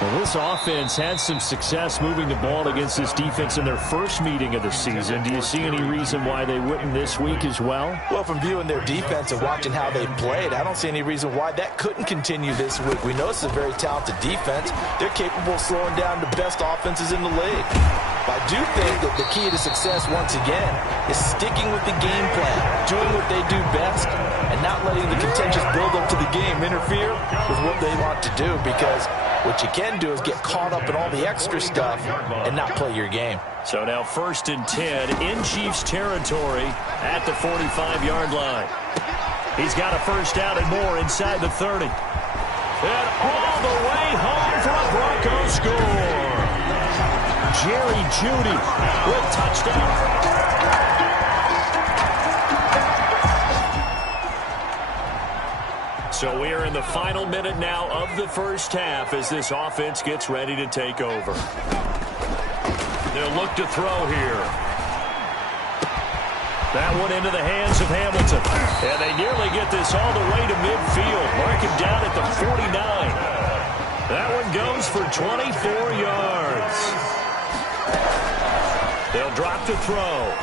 Well, this offense had some success moving the ball against this defense in their first meeting of the season. Do you see any reason why they wouldn't this week as well? Well, from viewing their defense and watching how they played, I don't see any reason why that couldn't continue this week. We know it's a very talented defense. They're capable of slowing down the best offenses in the league. But I do think that the key to success, once again, is sticking with the game plan, doing what they do best, and not letting the contentious build-up to the game interfere with what they want to do, because what you can do is get caught up in all the extra stuff and not play your game. So now first and 10 in Chiefs territory at the 45-yard line. He's got a first down and more inside the 30. And all the way home for a score. Jerry Jeudy with touchdown. So we are in the final minute now of the first half as this offense gets ready to take over. They'll look to throw here. That one into the hands of Hamilton. And they nearly get this all the way to midfield. Mark him down at the 49. That one goes for 24 yards. They'll drop to throw.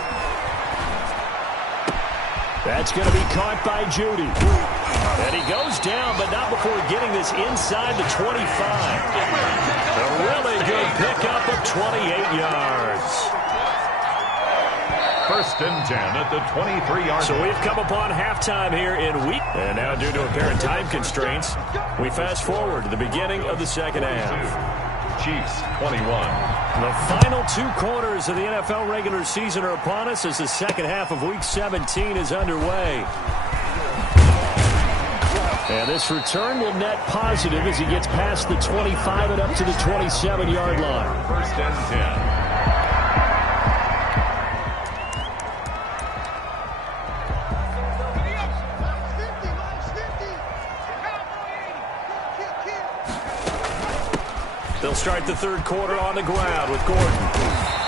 That's going to be caught by Jeudy. And he goes down, but not before getting this inside the 25. A really good pickup of 28 yards. First and 10 at the 23-yard line. So we've come upon halftime here in week. And now due to apparent time constraints, we fast forward to the beginning of the second half. Chiefs 21. The final 2 quarters of the NFL regular season are upon us as the second half of Week 17 is underway. And this return will net positive as he gets past the 25 and up to the 27-yard line. First and 10. They'll start the third quarter on the ground with Gordon.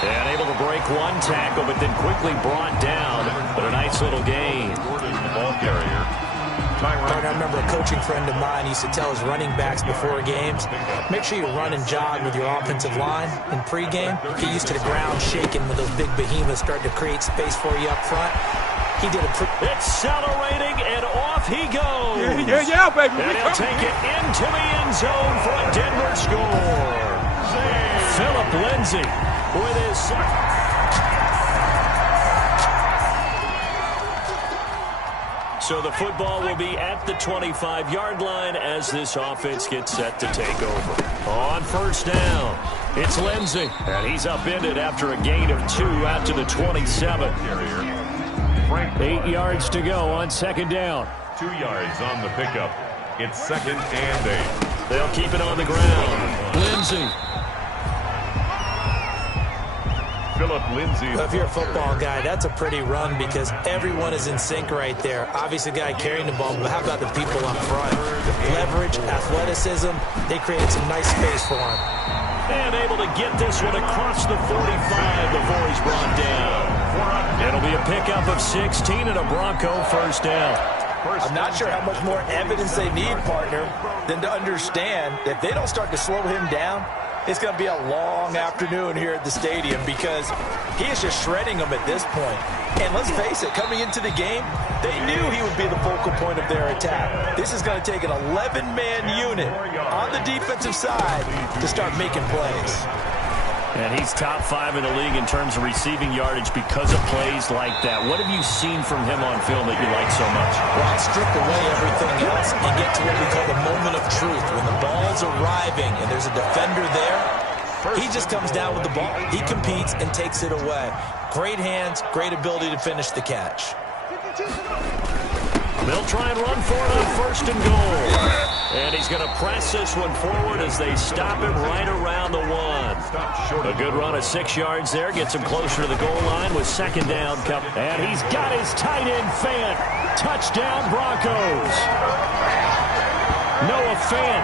And able to break one tackle, but then quickly brought down. But a nice little gain. Gordon, the ball carrier. I remember a coaching friend of mine used to tell his running backs before games, make sure you run and jog with your offensive line in pregame. Get used to the ground shaking when those big behemoths start to create space for you up front. He did accelerating, and off he goes. Yeah, baby. And he'll take it into the end zone for a Denver score. Philip Lindsay with his So the football will be at the 25-yard line as this offense gets set to take over. On first down, it's Lindsay. And he's upended after a gain of 2 out to the 27. 8 yards to go on second down. 2 yards on the pickup. It's second and 8. They'll keep it on the ground. Lindsay. Philip Lindsay. Well, if you're a football guy, that's a pretty run because everyone is in sync right there. Obviously, the guy carrying the ball, but how about the people up front? Leverage, athleticism, they created some nice space for him. And able to get this one across the 45 before he's brought down. It'll be a pickup of 16 and a Bronco first down. I'm not sure how much more evidence they need, partner, than to understand that if they don't start to slow him down, it's going to be a long afternoon here at the stadium because he is just shredding them at this point. And let's face it, coming into the game, they knew he would be the focal point of their attack. This is going to take an 11-man unit on the defensive side to start making plays. And he's top 5 in the league in terms of receiving yardage because of plays like that. What have you seen from him on film that you like so much? Well, I'll strip away everything else and get to what we call the moment of truth. When the ball's arriving and there's a defender there, he just comes down with the ball. He competes and takes it away. Great hands, great ability to finish the catch. They'll try and run for it on first and goal. And he's going to press this one forward as they stop him right around the 1. A good run of 6 yards there. Gets him closer to the goal line with second down coming. And he's got his tight end Fant. Touchdown Broncos. Noah Fant.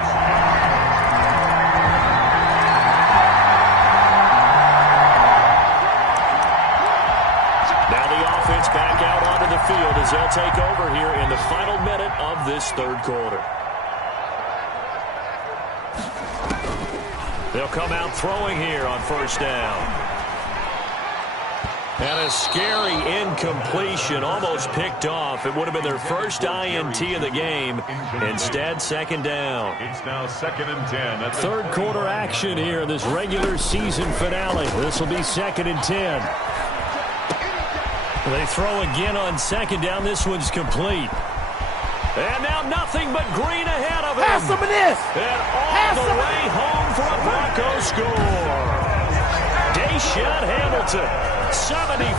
Back out onto the field as they'll take over here in the final minute of this third quarter. They'll come out throwing here on first down. And a scary incompletion, almost picked off. It would have been their first INT of the game. Instead, second down. It's now second and 10. Third quarter action here in this regular season finale. This will be second and 10. They throw again on second down. This one's complete. And now nothing but green ahead of him. Have some of this. And all the way home for a Bronco score. Deshaun Hamilton, 75.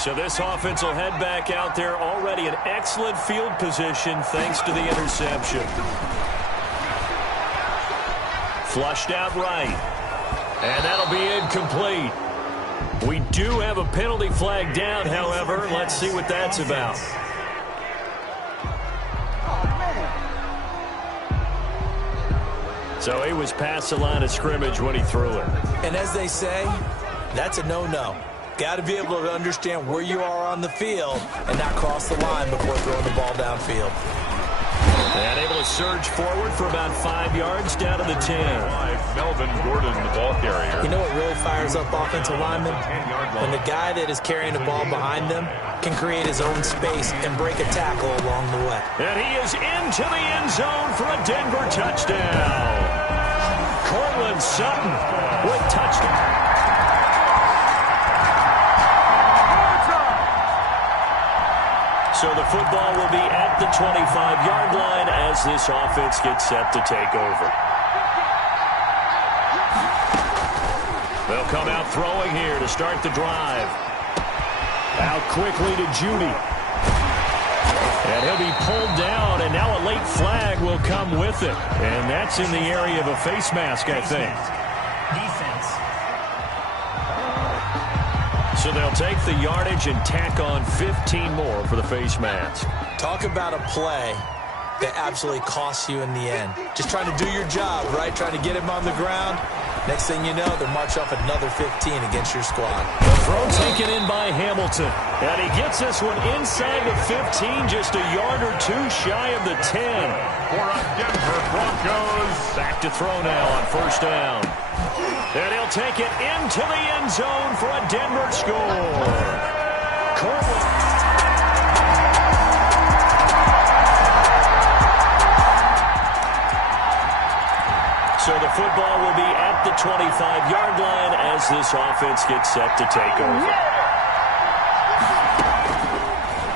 So this offense will head back out there, already in excellent field position thanks to the interception. Flushed out right. And that'll be incomplete. We do have a penalty flag down, however. Let's see what that's about. So he was past the line of scrimmage when he threw it. And as they say, that's a no-no. Got to be able to understand where you are on the field and not cross the line before throwing the ball downfield. And able to surge forward for about 5 yards down to the 10. Melvin Gordon, the ball carrier. You know what really fires up offensive linemen? When the guy that is carrying the ball behind them can create his own space and break a tackle along the way. And he is into the end zone for a Denver touchdown. Cortland Sutton with touchdown. So the football will be at the 25-yard line as this offense gets set to take over. They'll come out throwing here to start the drive. Out quickly to Judy. And he'll be pulled down, and now a late flag will come with it. And that's in the area of a face mask, I think. Defense. So they'll take the yardage and tack on 15 more for the face mask. Talk about a play that absolutely costs you in the end. Just trying to do your job, right? Trying to get him on the ground. Next thing you know, they'll march off another 15 against your squad. The throw taken in by Hamilton. And he gets this one inside the 15, just a yard or two shy of the 10. For a Denver Broncos. Back to throw now on first down. And he'll take it into the end zone for a Denver score. Cortland. So the football will be at the 25-yard line as this offense gets set to take over.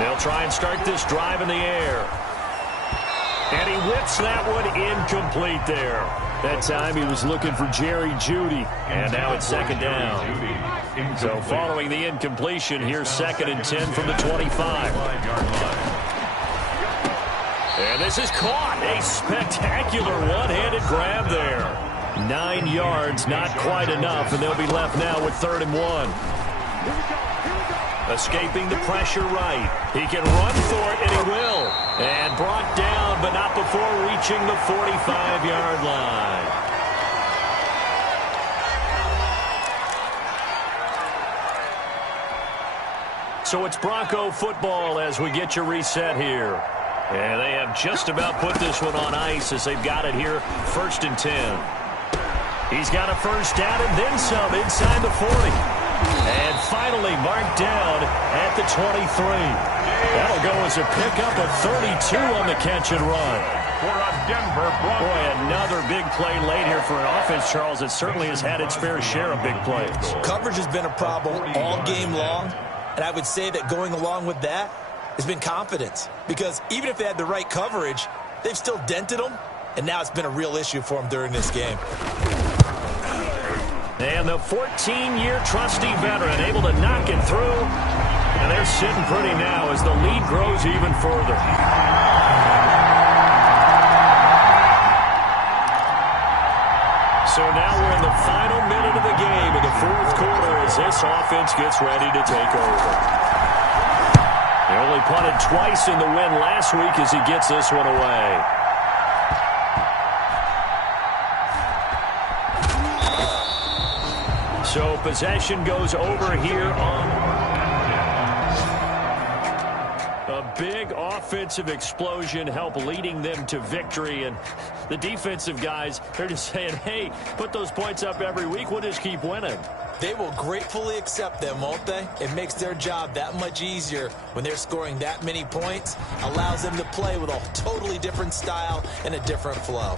They'll try and start this drive in the air. And he whips that one incomplete there. That time he was looking for Jerry Jeudy. And now it's second down. So following the incompletion, here's 2nd and 10 from the 25. And this is caught. A spectacular one-handed grab there. 9 yards, not quite enough, and they'll be left now with 3rd and 1. Escaping the pressure right. He can run for it, and he will. And brought down, but not before reaching the 45-yard line. So it's Bronco football as we get you reset here. And they have just about put this one on ice as they've got it here, 1st and 10. He's got a first down and then some inside the 40. And finally marked down at the 23. That'll go as a pickup of 32 on the catch and run. For a Denver Broncos. Boy, another big play late here for an offense, Charles, that certainly has had its fair share of big plays. Coverage has been a problem all game long, and I would say that going along with that has been confidence. Because even if they had the right coverage, they've still dented them, and now it's been a real issue for them during this game. And the 14-year trusty veteran able to knock it through. And they're sitting pretty now as the lead grows even further. So now we're in the final minute of the game in the 4th quarter as this offense gets ready to take over. He only punted twice in the win last week as he gets this one away. So possession goes over here on a big offensive explosion, help leading them to victory. And the defensive guys, they're just saying, hey, put those points up every week. We'll just keep winning. They will gratefully accept them, won't they? It makes their job that much easier when they're scoring that many points. Allows them to play with a totally different style and a different flow.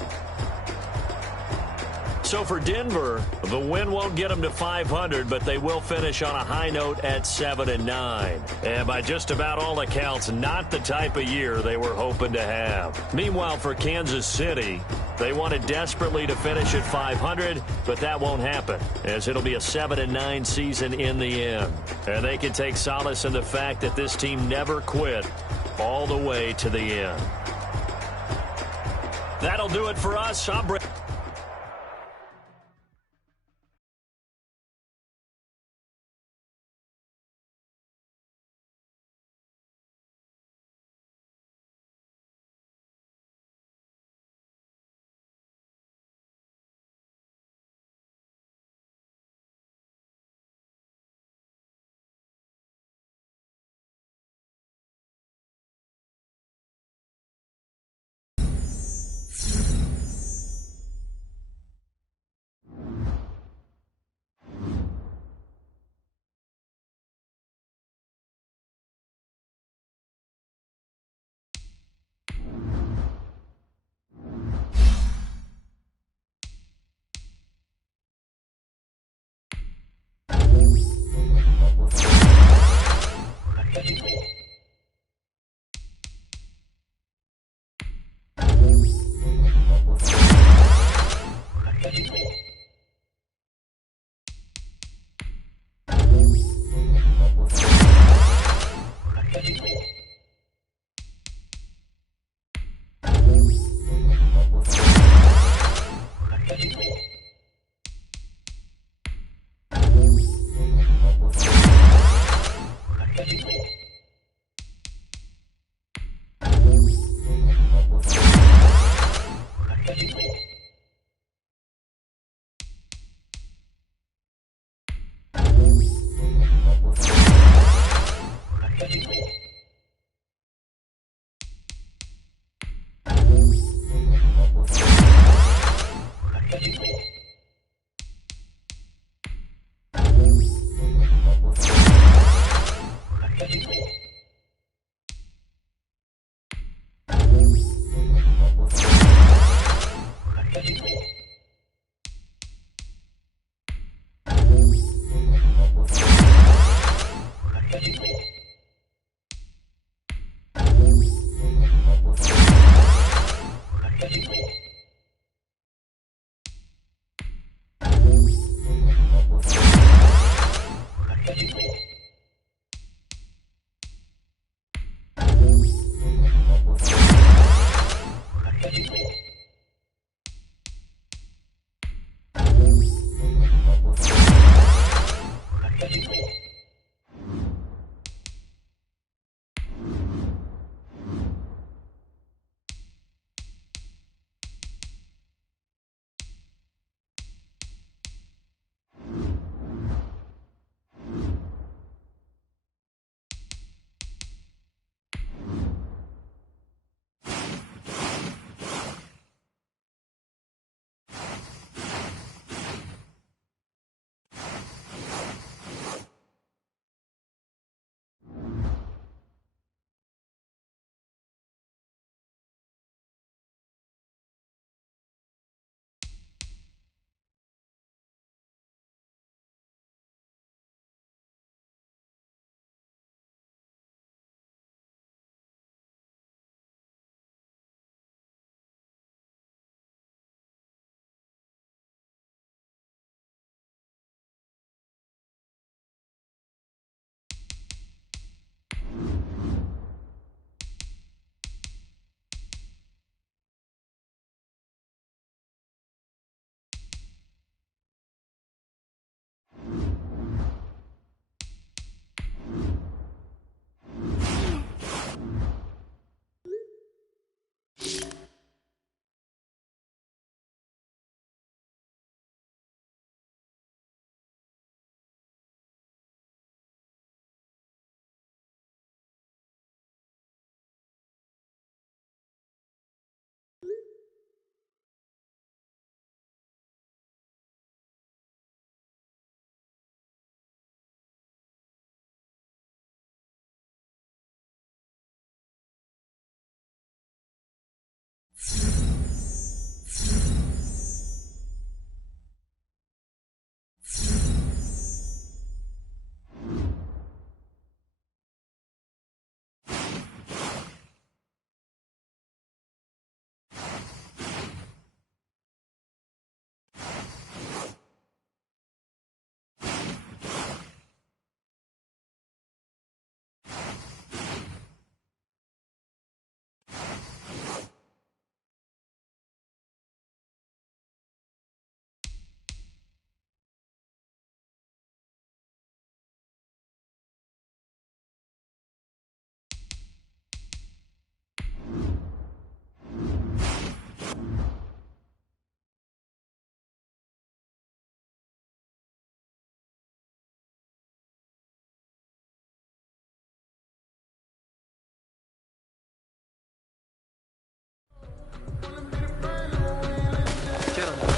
So for Denver, the win won't get them to 500, but they will finish on a high note at 7-9. And by just about all accounts, not the type of year they were hoping to have. Meanwhile, for Kansas City, They wanted desperately to finish at 500, but that won't happen, as it'll be a 7-9 season in the end. And they can take solace in the fact that this team never quit all the way to the end. That'll do it for us. I'm Brett.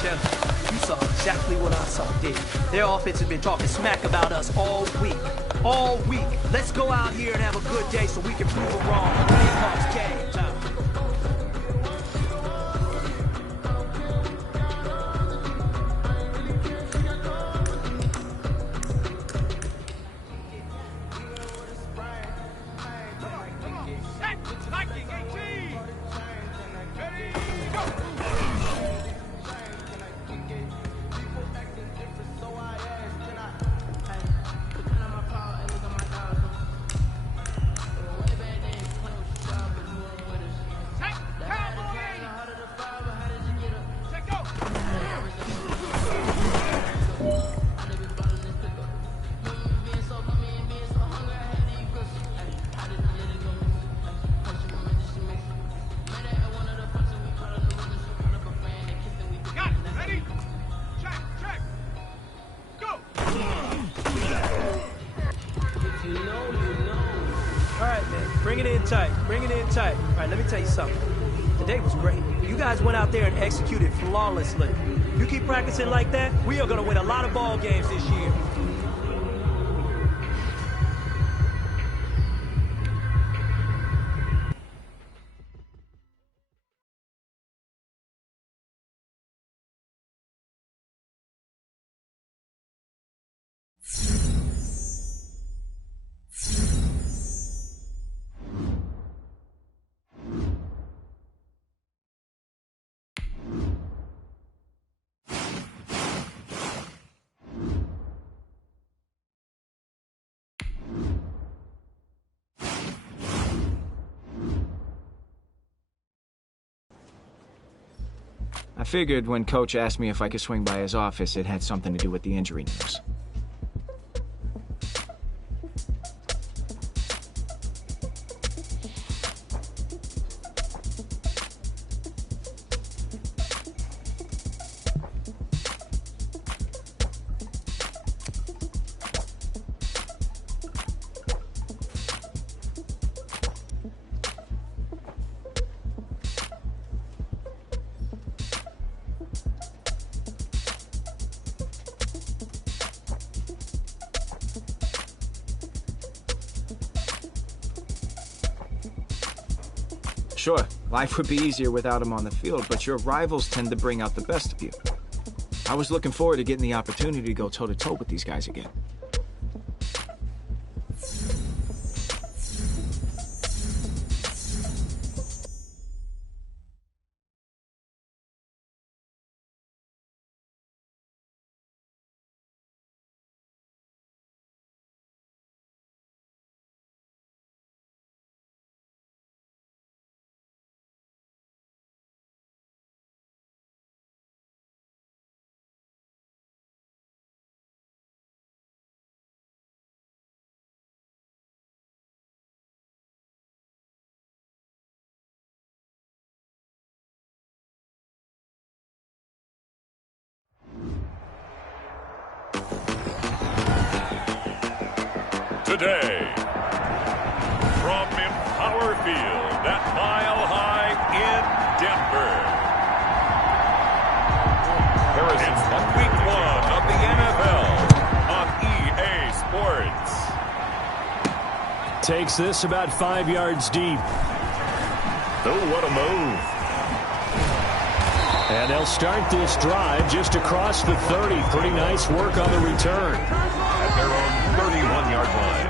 Jeff, you saw exactly what I saw, did you? Their offense has been talking smack about us all week. All week. Let's go out here and have a good day so we can prove them wrong. Gamehawks game time. Bring it in tight. Bring it in tight. All right, let me tell you something. Today was great. You guys went out there and executed flawlessly. You keep practicing like that, we are going to win a lot of ball games this year. I figured when Coach asked me if I could swing by his office, it had something to do with the injury news. Sure, life would be easier without him on the field, but your rivals tend to bring out the best of you. I was looking forward to getting the opportunity to go toe-to-toe with these guys again. Today, from Empower Field at Mile High in Denver, it's Week 1 of the NFL on EA Sports. Takes this about 5 yards deep. Oh, what a move. And they'll start this drive just across the 30. Pretty nice work on the return. At their own 31-yard line.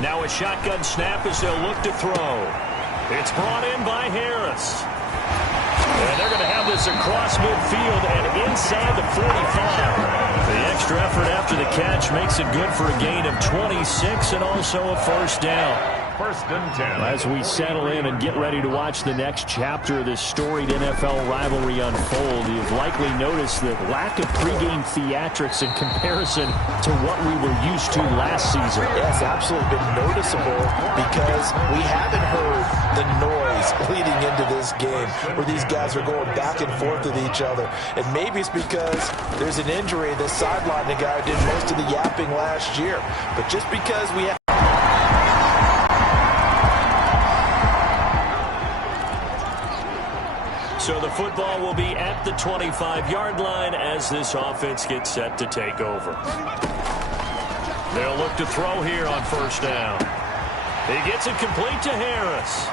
Now a shotgun snap as they'll look to throw. It's brought in by Harris. And they're going to have this across midfield and inside the 45. The extra effort after the catch makes it good for a gain of 26 and also a first down. First and 10. As we settle in and get ready to watch the next chapter of this storied NFL rivalry unfold, you've likely noticed the lack of pregame theatrics in comparison to what we were used to last season. Yeah, it's absolutely been noticeable because we haven't heard the noise leading into this game where these guys are going back and forth with each other. And maybe it's because there's an injury that sidelined the guy who did most of the yapping last year. But just because we have So the football will be at the 25-yard line as this offense gets set to take over. They'll look to throw here on first down. He gets it complete to Harris.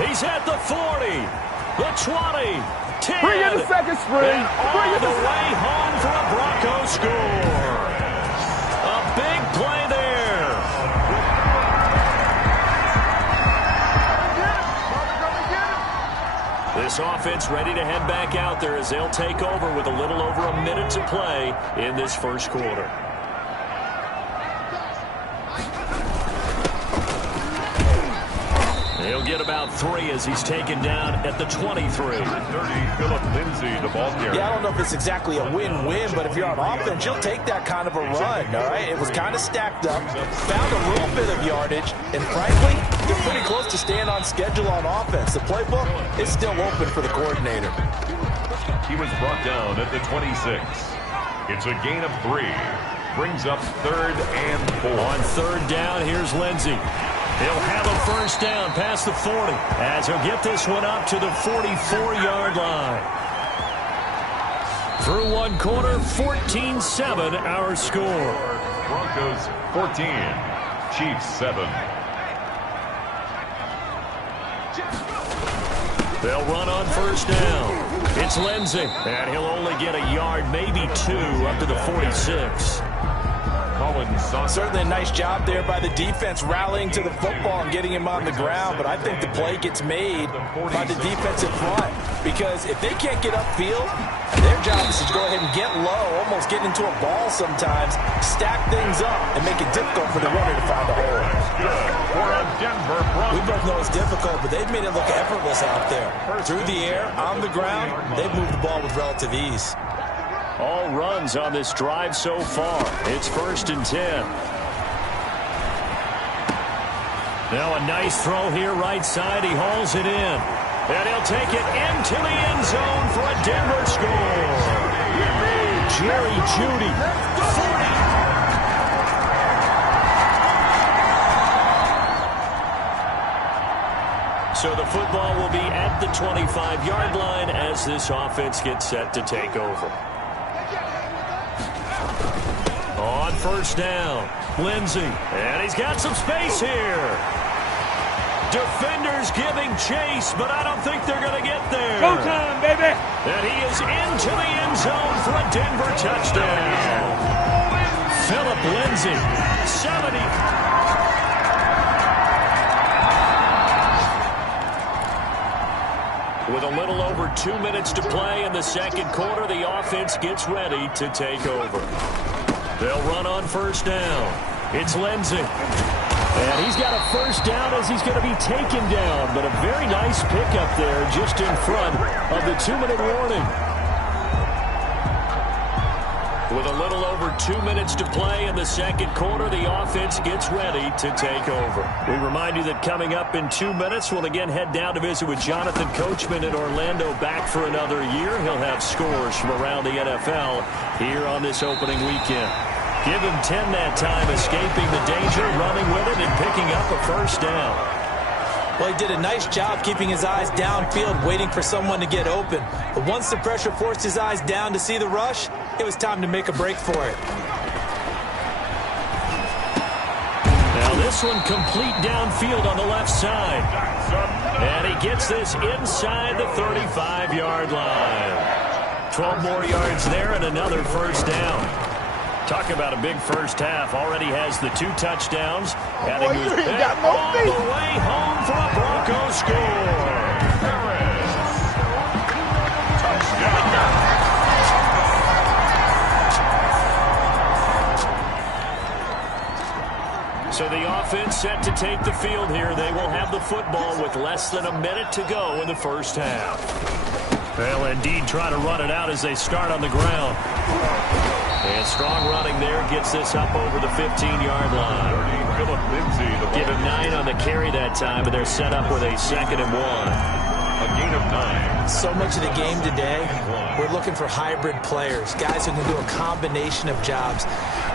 He's at the 40, the 20, 10. Bring in the second spring. And all the way home for a Bronco score. A big play there. This offense ready to head back out there as they'll take over with a little over a minute to play in this first quarter. He'll get about 3 as he's taken down at the 23. 30, Philip Lindsay, the ball carrier. Yeah, I don't know if it's exactly a win-win, but if you're on offense, you'll take that kind of a run, all right? It was kind of stacked up, found a little bit of yardage, and frankly, they're pretty close to staying on schedule on offense. The playbook is still open for the coordinator. He was brought down at the 26. It's a gain of 3. Brings up 3rd and 4. On 3rd down, here's Lindsay. He'll have a first down past the 40 as he'll get this one up to the 44-yard line. Through one quarter, 14-7 our score. Broncos 14, Chiefs 7. They'll run on first down. It's Lindsay, and he'll only get a yard, maybe 2, up to the 46. Certainly a nice job there by the defense rallying to the football and getting him on the ground, but I think the play gets made by the defensive front because if they can't get upfield, their job is to go ahead and get low, almost get into a ball sometimes, stack things up, and make it difficult for the runner to find a hole. We both know it's difficult, but they've made it look effortless out there. Through the air, on the ground, they've moved the ball with relative ease. All runs on this drive so far. It's 1st and 10. Now a nice throw here right side. He hauls it in. And he'll take it into the end zone for a Denver score. Jerry Jeudy, 40. So the football will be at the 25-yard line as this offense gets set to take over. On first down, Lindsay, and he's got some space here. Defenders giving chase, but I don't think they're going to get there. Go time, baby. And he is into the end zone for a Denver touchdown. Philip Lindsay, 70. With a little over 2 minutes to play in the second quarter, the offense gets ready to take over. They'll run on first down. It's Lindsay. And he's got a first down as he's going to be taken down. But a very nice pickup there just in front of the 2-minute warning. With a little over 2 minutes to play in the second quarter, the offense gets ready to take over. We remind you that coming up in 2 minutes, we'll again head down to visit with Jonathan Coachman in Orlando, back for another year. He'll have scores from around the NFL here on this opening weekend. Give him 10 that time, escaping the danger, running with it, and picking up a first down. Well, he did a nice job keeping his eyes downfield, waiting for someone to get open. But once the pressure forced his eyes down to see the rush, it was time to make a break for it. Now this one complete downfield on the left side. And he gets this inside the 35-yard line. 12 more yards there and another first down. Talk about a big first half. Already has the 2 touchdowns. And he moves all the way home for a Bronco score. So the offense set to take the field here. They will have the football with less than a minute to go in the first half. They'll indeed try to run it out as they start on the ground. And strong running there gets this up over the 15-yard line. Give him 9 on the carry that time, and they're set up with a 2nd and 1. A gain of 9. So much of the game today, we're looking for hybrid players, guys who can do a combination of jobs.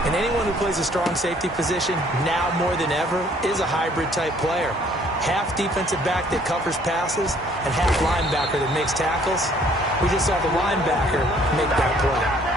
And anyone who plays a strong safety position, now more than ever, is a hybrid type player. Half defensive back that covers passes and half linebacker that makes tackles. We just saw the linebacker make that play.